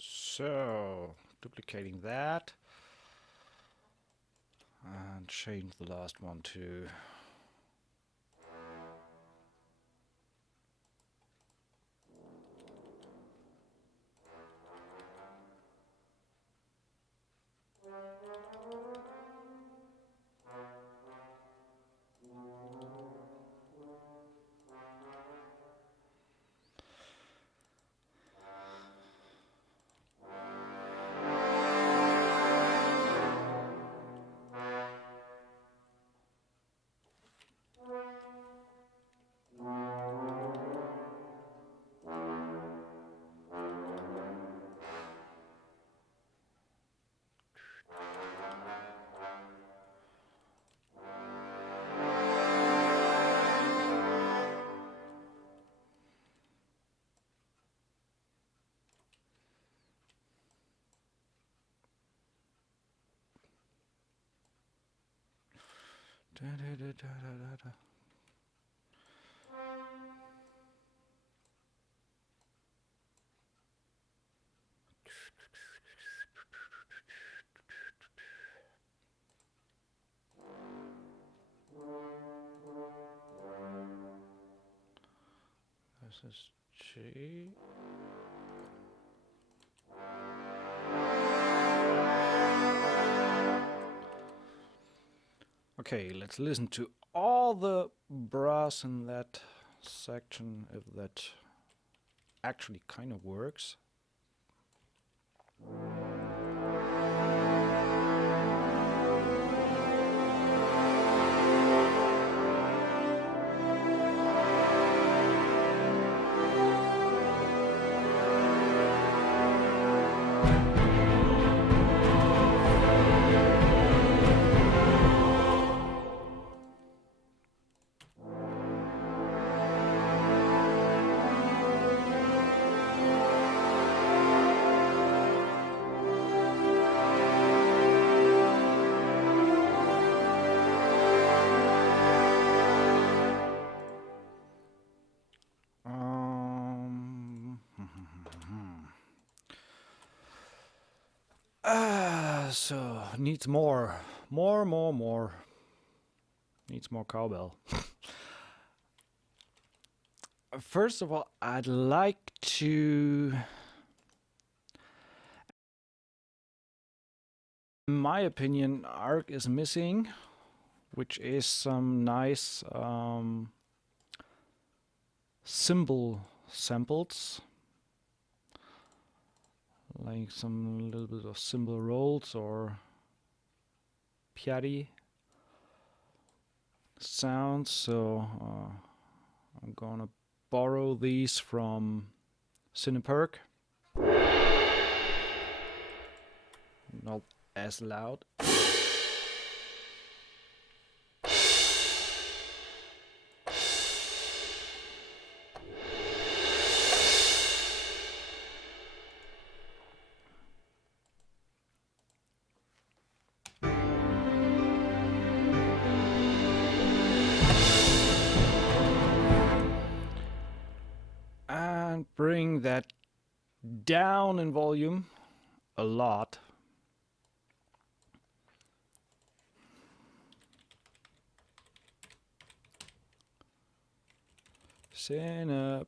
So, duplicating that, and change the last one to da, da, da, da, da, da. This is G. Okay, let's listen to all the brass in that section, if that actually kind of works. So needs more. Needs more cowbell. First of all, I'd like to, in my opinion, ARK is missing, which is some nice cymbal samples, like some little bit of cymbal rolls or piatti sounds. So I'm gonna borrow these from Cineperc. Not as loud. And bring that down in volume a lot. Cineperc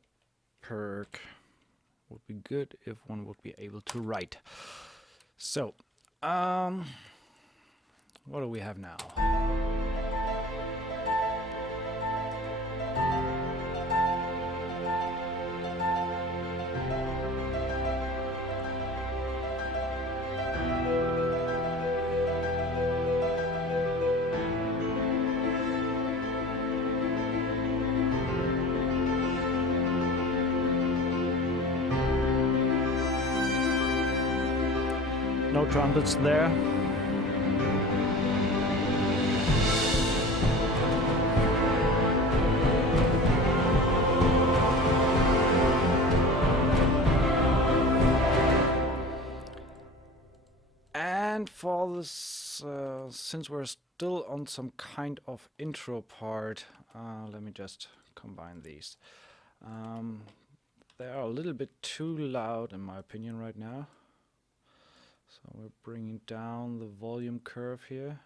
would be good if one would be able to write. So, what do we have now? No trumpets there. And for this, since we're still on some kind of intro part, let me just combine these. They are a little bit too loud in my opinion right now. So we're bringing down the volume curve here.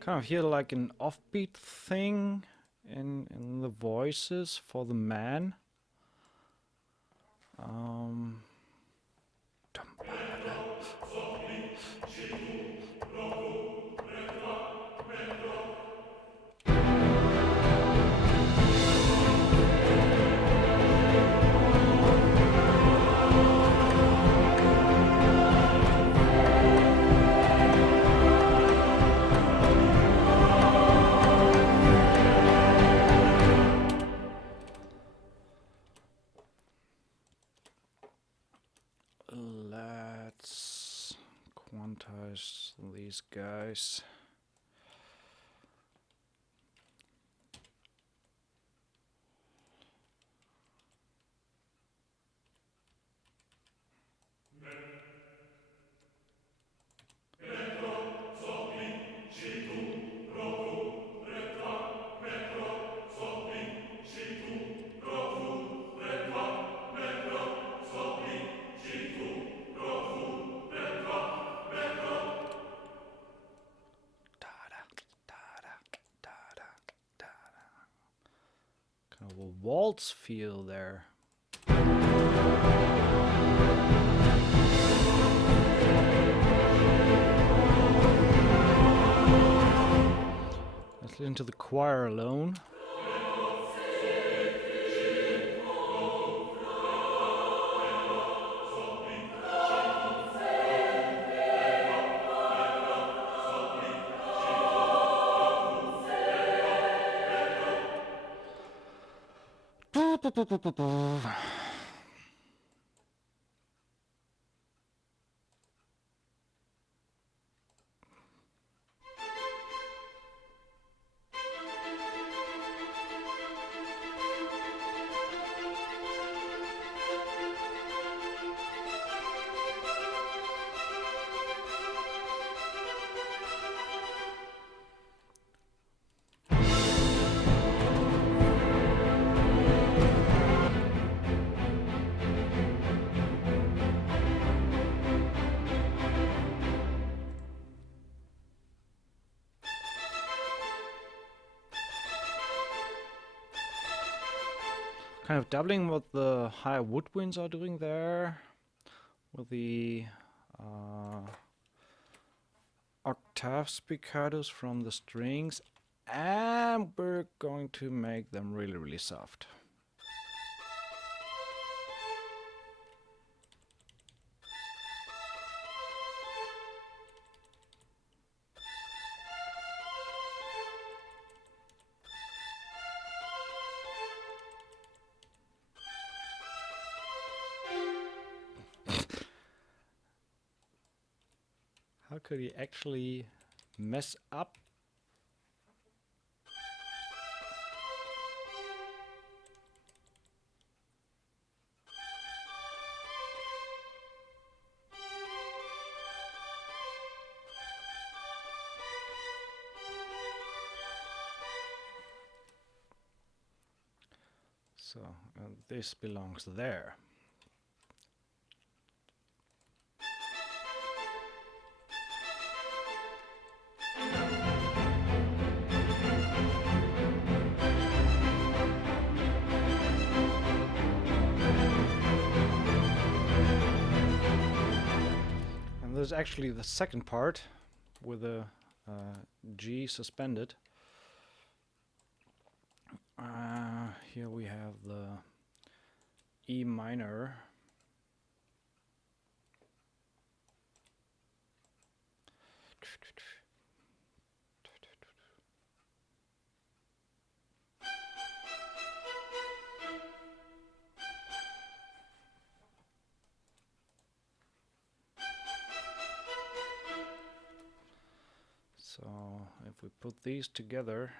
Kind of hear like an offbeat thing in the voices for the man. quantize these guys. Kind of a waltz feel there. Let's listen to the choir alone. Kind of doubling what the high woodwinds are doing there with the octave spiccatos from the strings, and we're going to make them really, really soft. How could he actually mess up? So this belongs there. And there's actually the second part with the G suspended. Here we have the E minor. So if we put these together,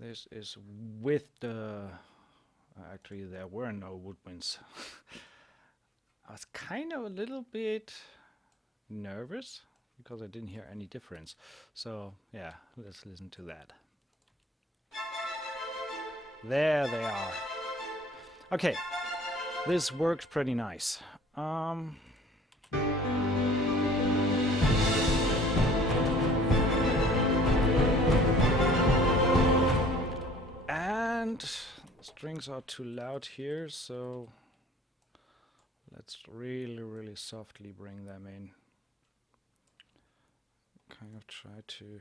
this is with the actually there were no woodwinds. I was kind of a little bit nervous because I didn't hear any difference. So yeah, let's listen to that. There they are. Okay, this works pretty nice. And strings are too loud here, so let's really, really softly bring them in. Kind of try to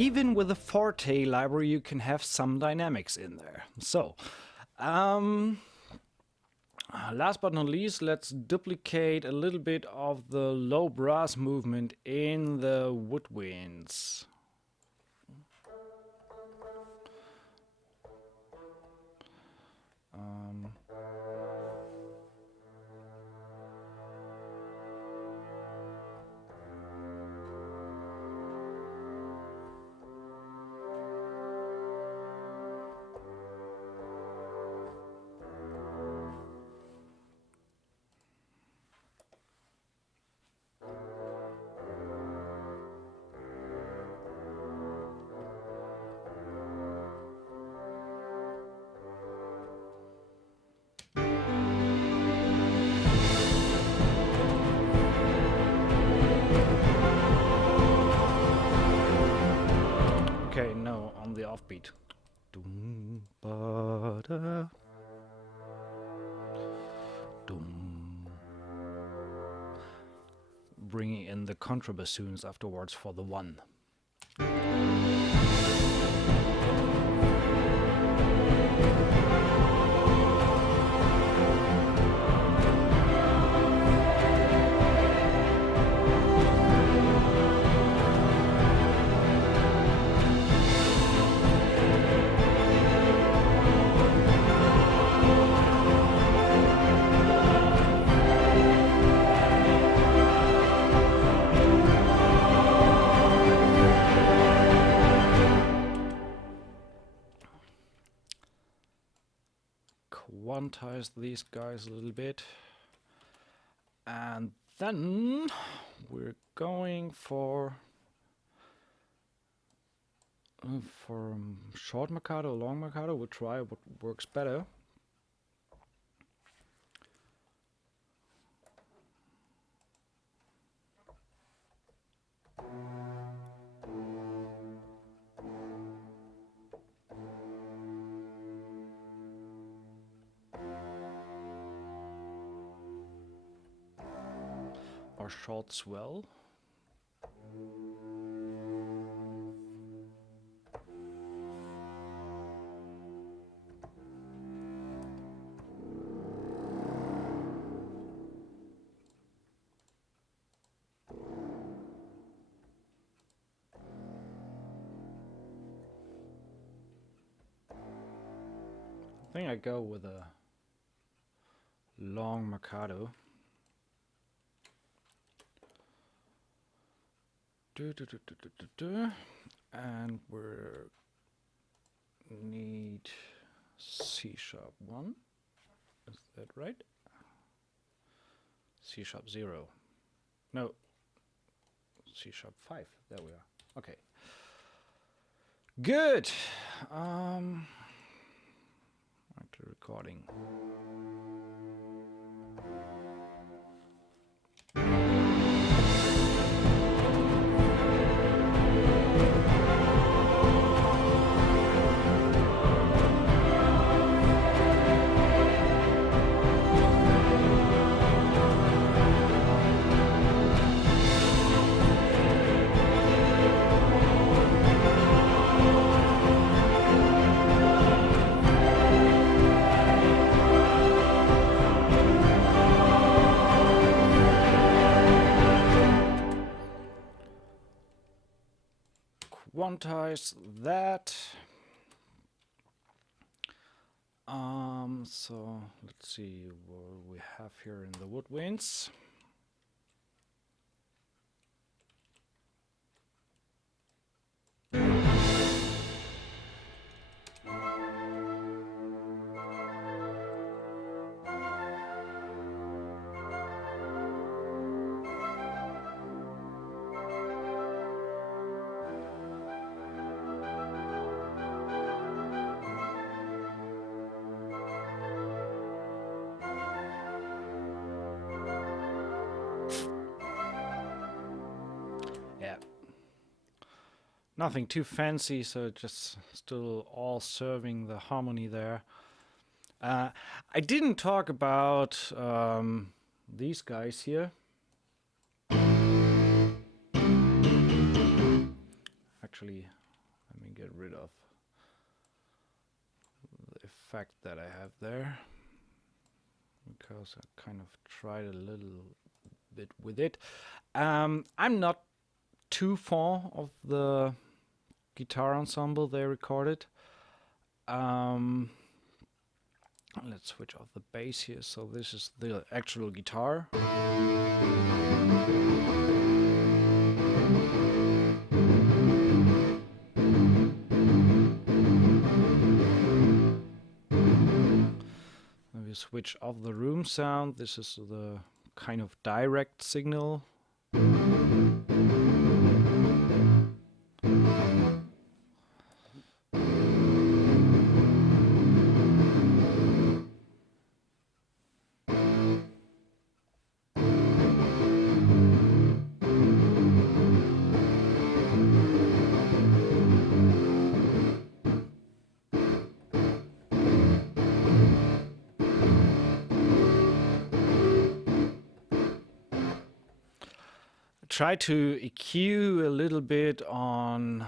even with the Forte library, you can have some dynamics in there. So, last but not least, let's duplicate a little bit of the low brass movement in the woodwinds. Okay, no, on the offbeat. Dum, ba, da. Dum. Bringing in the contrabassoons afterwards for the one. Quantize these guys a little bit, and then we're going for short Mikado, long Mikado. We'll try what works better. Or short swell. I think I go with a long Mikado. And we need C#1. Is that right? C#0. No. C#5. There we are. Okay. Good. Back to recording. Quantize that. So let's see what we have here in the woodwinds. Nothing too fancy, so just still all serving the harmony there. I didn't talk about these guys here. Actually, get rid of the effect that I have there, because I kind of tried a little bit with it. I'm not too fond of the guitar ensemble they recorded. Let's switch off the bass here. So this is the actual guitar. We switch off the room sound. This is the kind of direct signal. Try to EQ a little bit on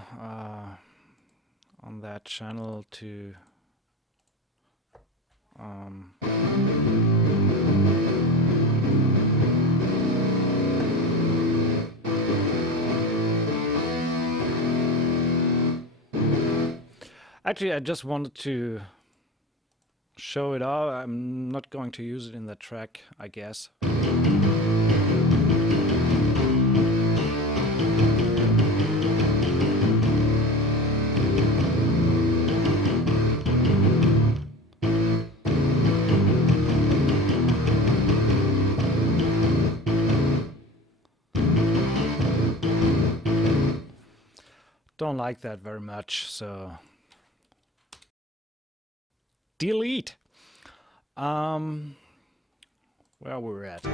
that channel to actually I just wanted to show it off. I'm not going to use it in the track, I guess. Don't like that very much, so delete. Where we're at.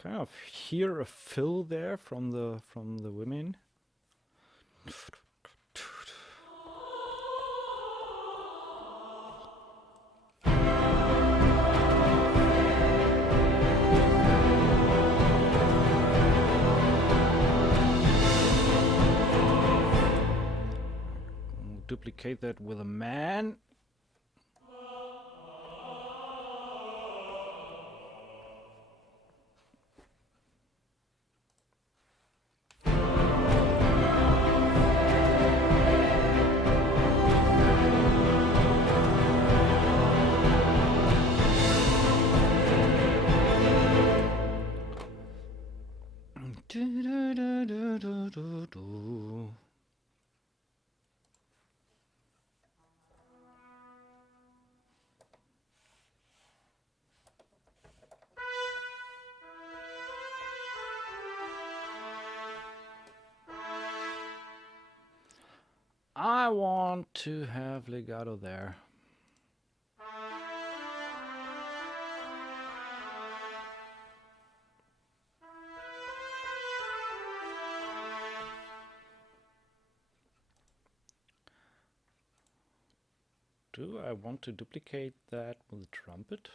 Kind of hear a fill there from the women. Duplicate that with a man. I want to have legato there. Do I want to duplicate that with the trumpet?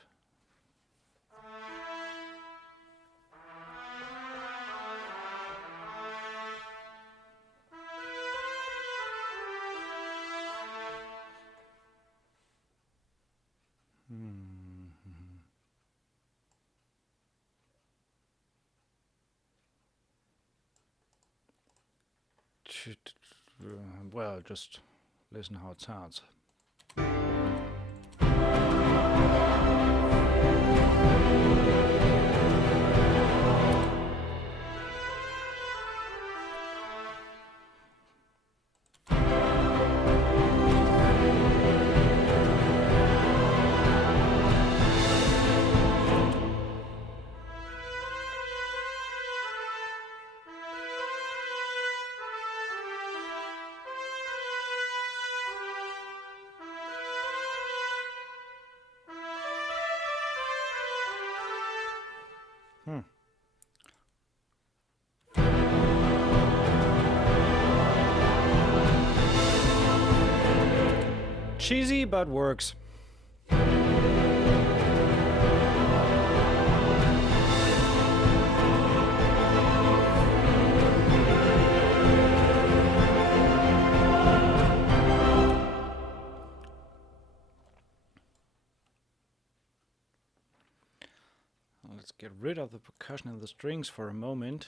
Well, just listen how it sounds. Hmm. Cheesy, but works. Let's get rid of the percussion and the strings for a moment.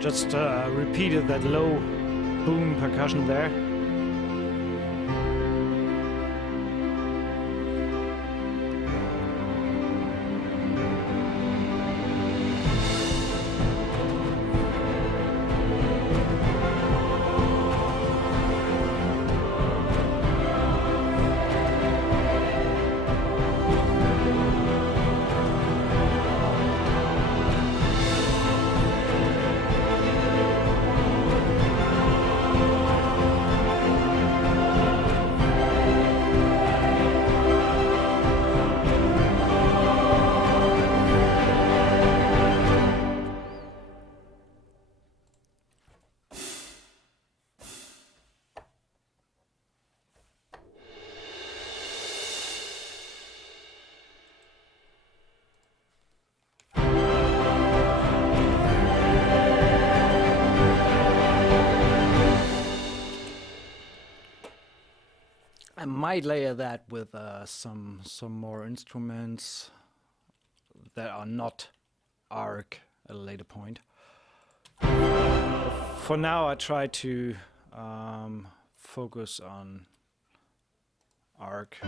Just repeated that low boom percussion there. I might layer that with some more instruments that are not ARK at a later point. For now, I try to focus on ARK.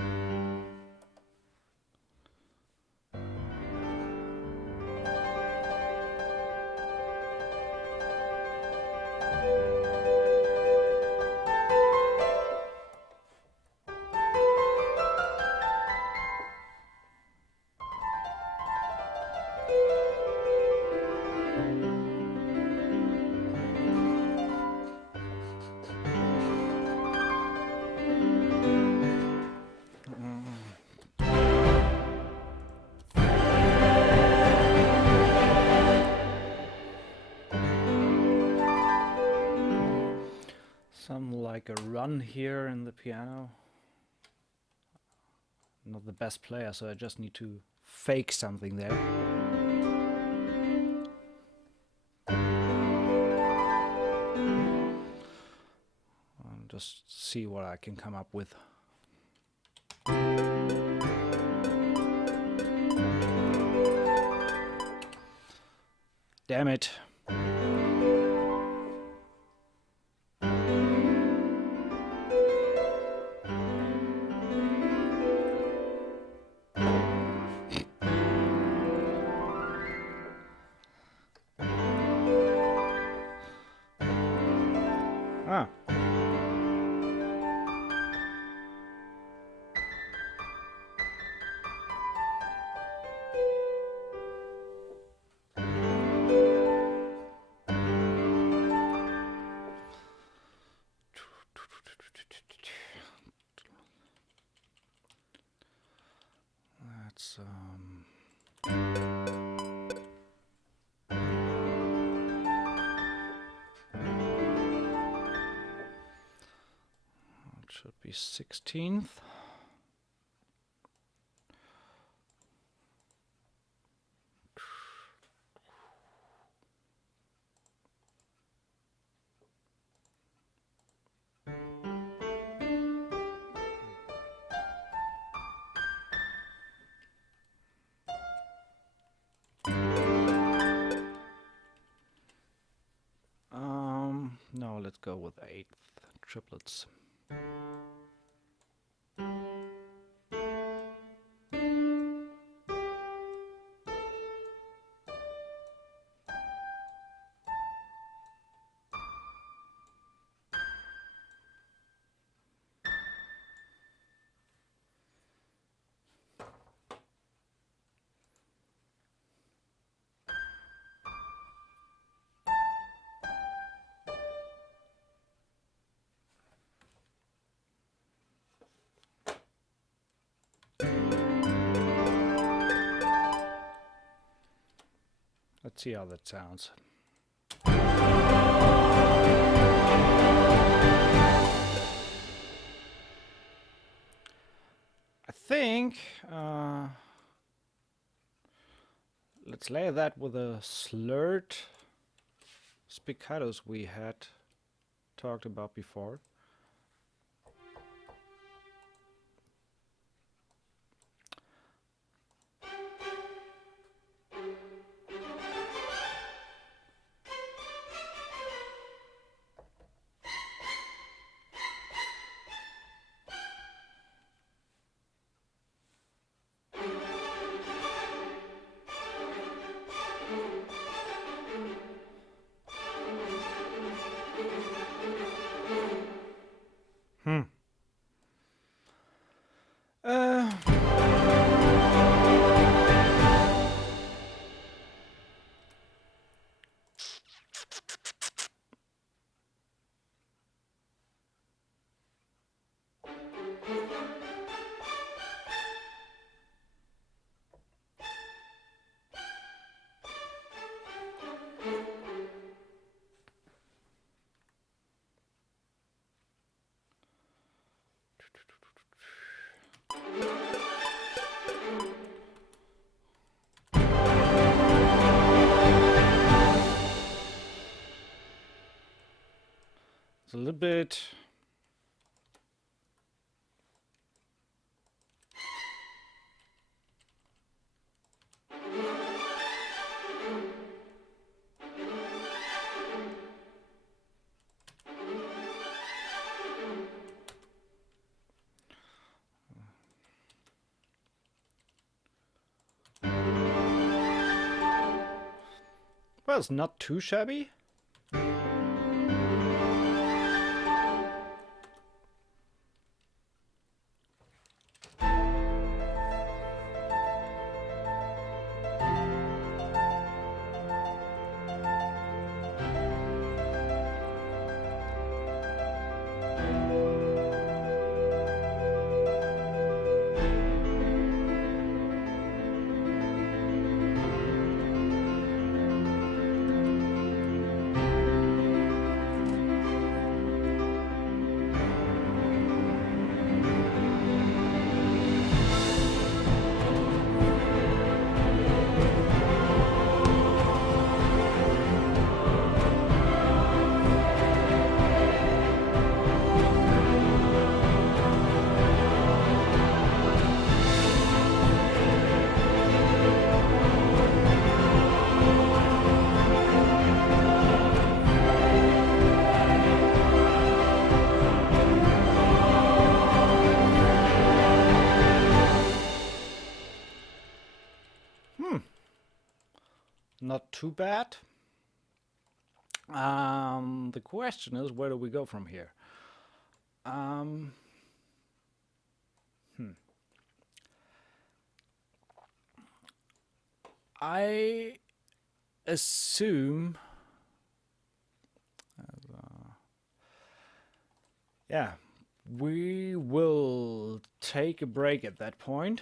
Something like a run here in the piano. I'm not the best player, so I just need to fake something there. Just see what I can come up with. Damn it. Ah. That's it should be 16th. No, let's go with 8th triplets. Let's see how that sounds. I think let's layer that with a slurred spiccatos we had talked about before. It's a little bit well, it's not too shabby. Not too bad. The question is, where do we go from here? I assume, yeah, we will take a break at that point.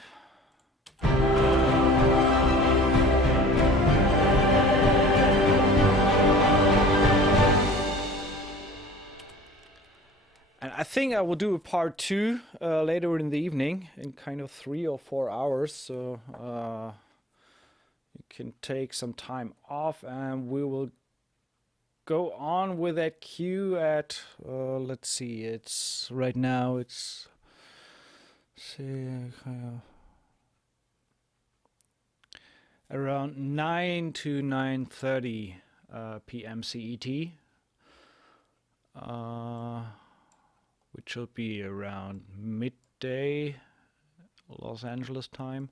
And I think I will do a part 2 later in the evening, in kind of 3 or 4 hours. So you can take some time off, and we will go on with that cue at let's see. It's right now. It's around 9 to 9:30 p.m. CET. which should be around midday Los Angeles time.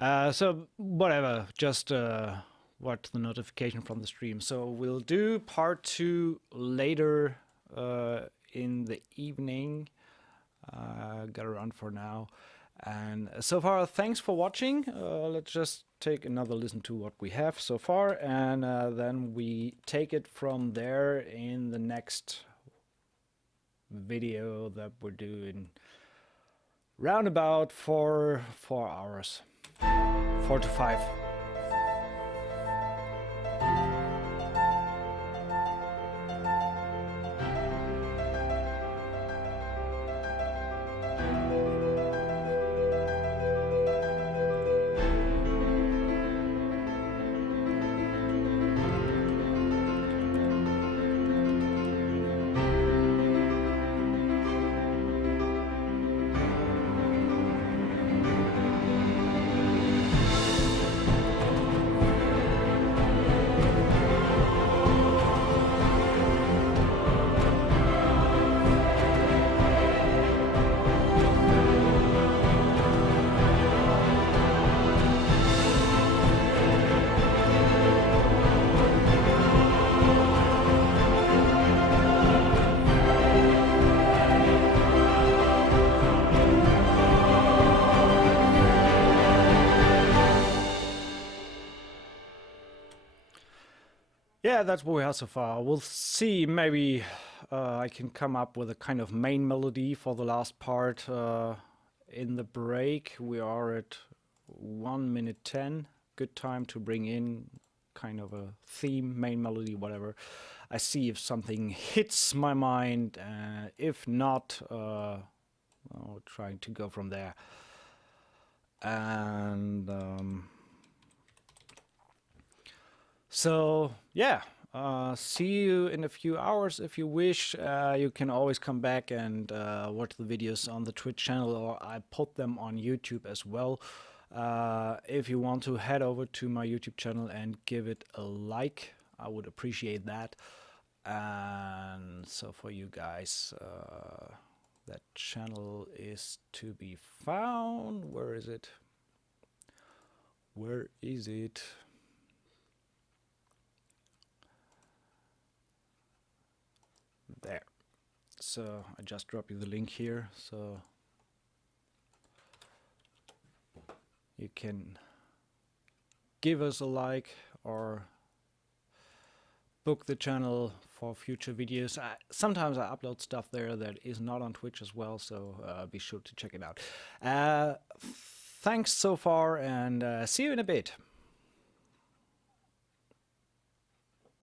So whatever, just watch the notification from the stream. So we'll do part 2 later in the evening. Gotta run for now. And so far, thanks for watching. Let's just take another listen to what we have so far, and then we take it from there in the next video that we're doing round about 4 hours, 4 to 5. Yeah, that's what we have so far. We'll see, maybe I can come up with a kind of main melody for the last part in the break. We are at 1 minute 10. Good time to bring in kind of a theme, main melody, whatever. I see if something hits my mind. If not, I'll try to go from there. And so yeah, see you in a few hours if you wish. You can always come back and watch the videos on the Twitch channel, or I put them on YouTube as well. If you want to head over to my YouTube channel and give it a like, I would appreciate that. And so for you guys, that channel is to be found. Where is it? Where is it? There. So I just dropped you the link here, so you can give us a like or book the channel for future videos. Sometimes I upload stuff there that is not on Twitch as well, so be sure to check it out. Thanks so far, and see you in a bit.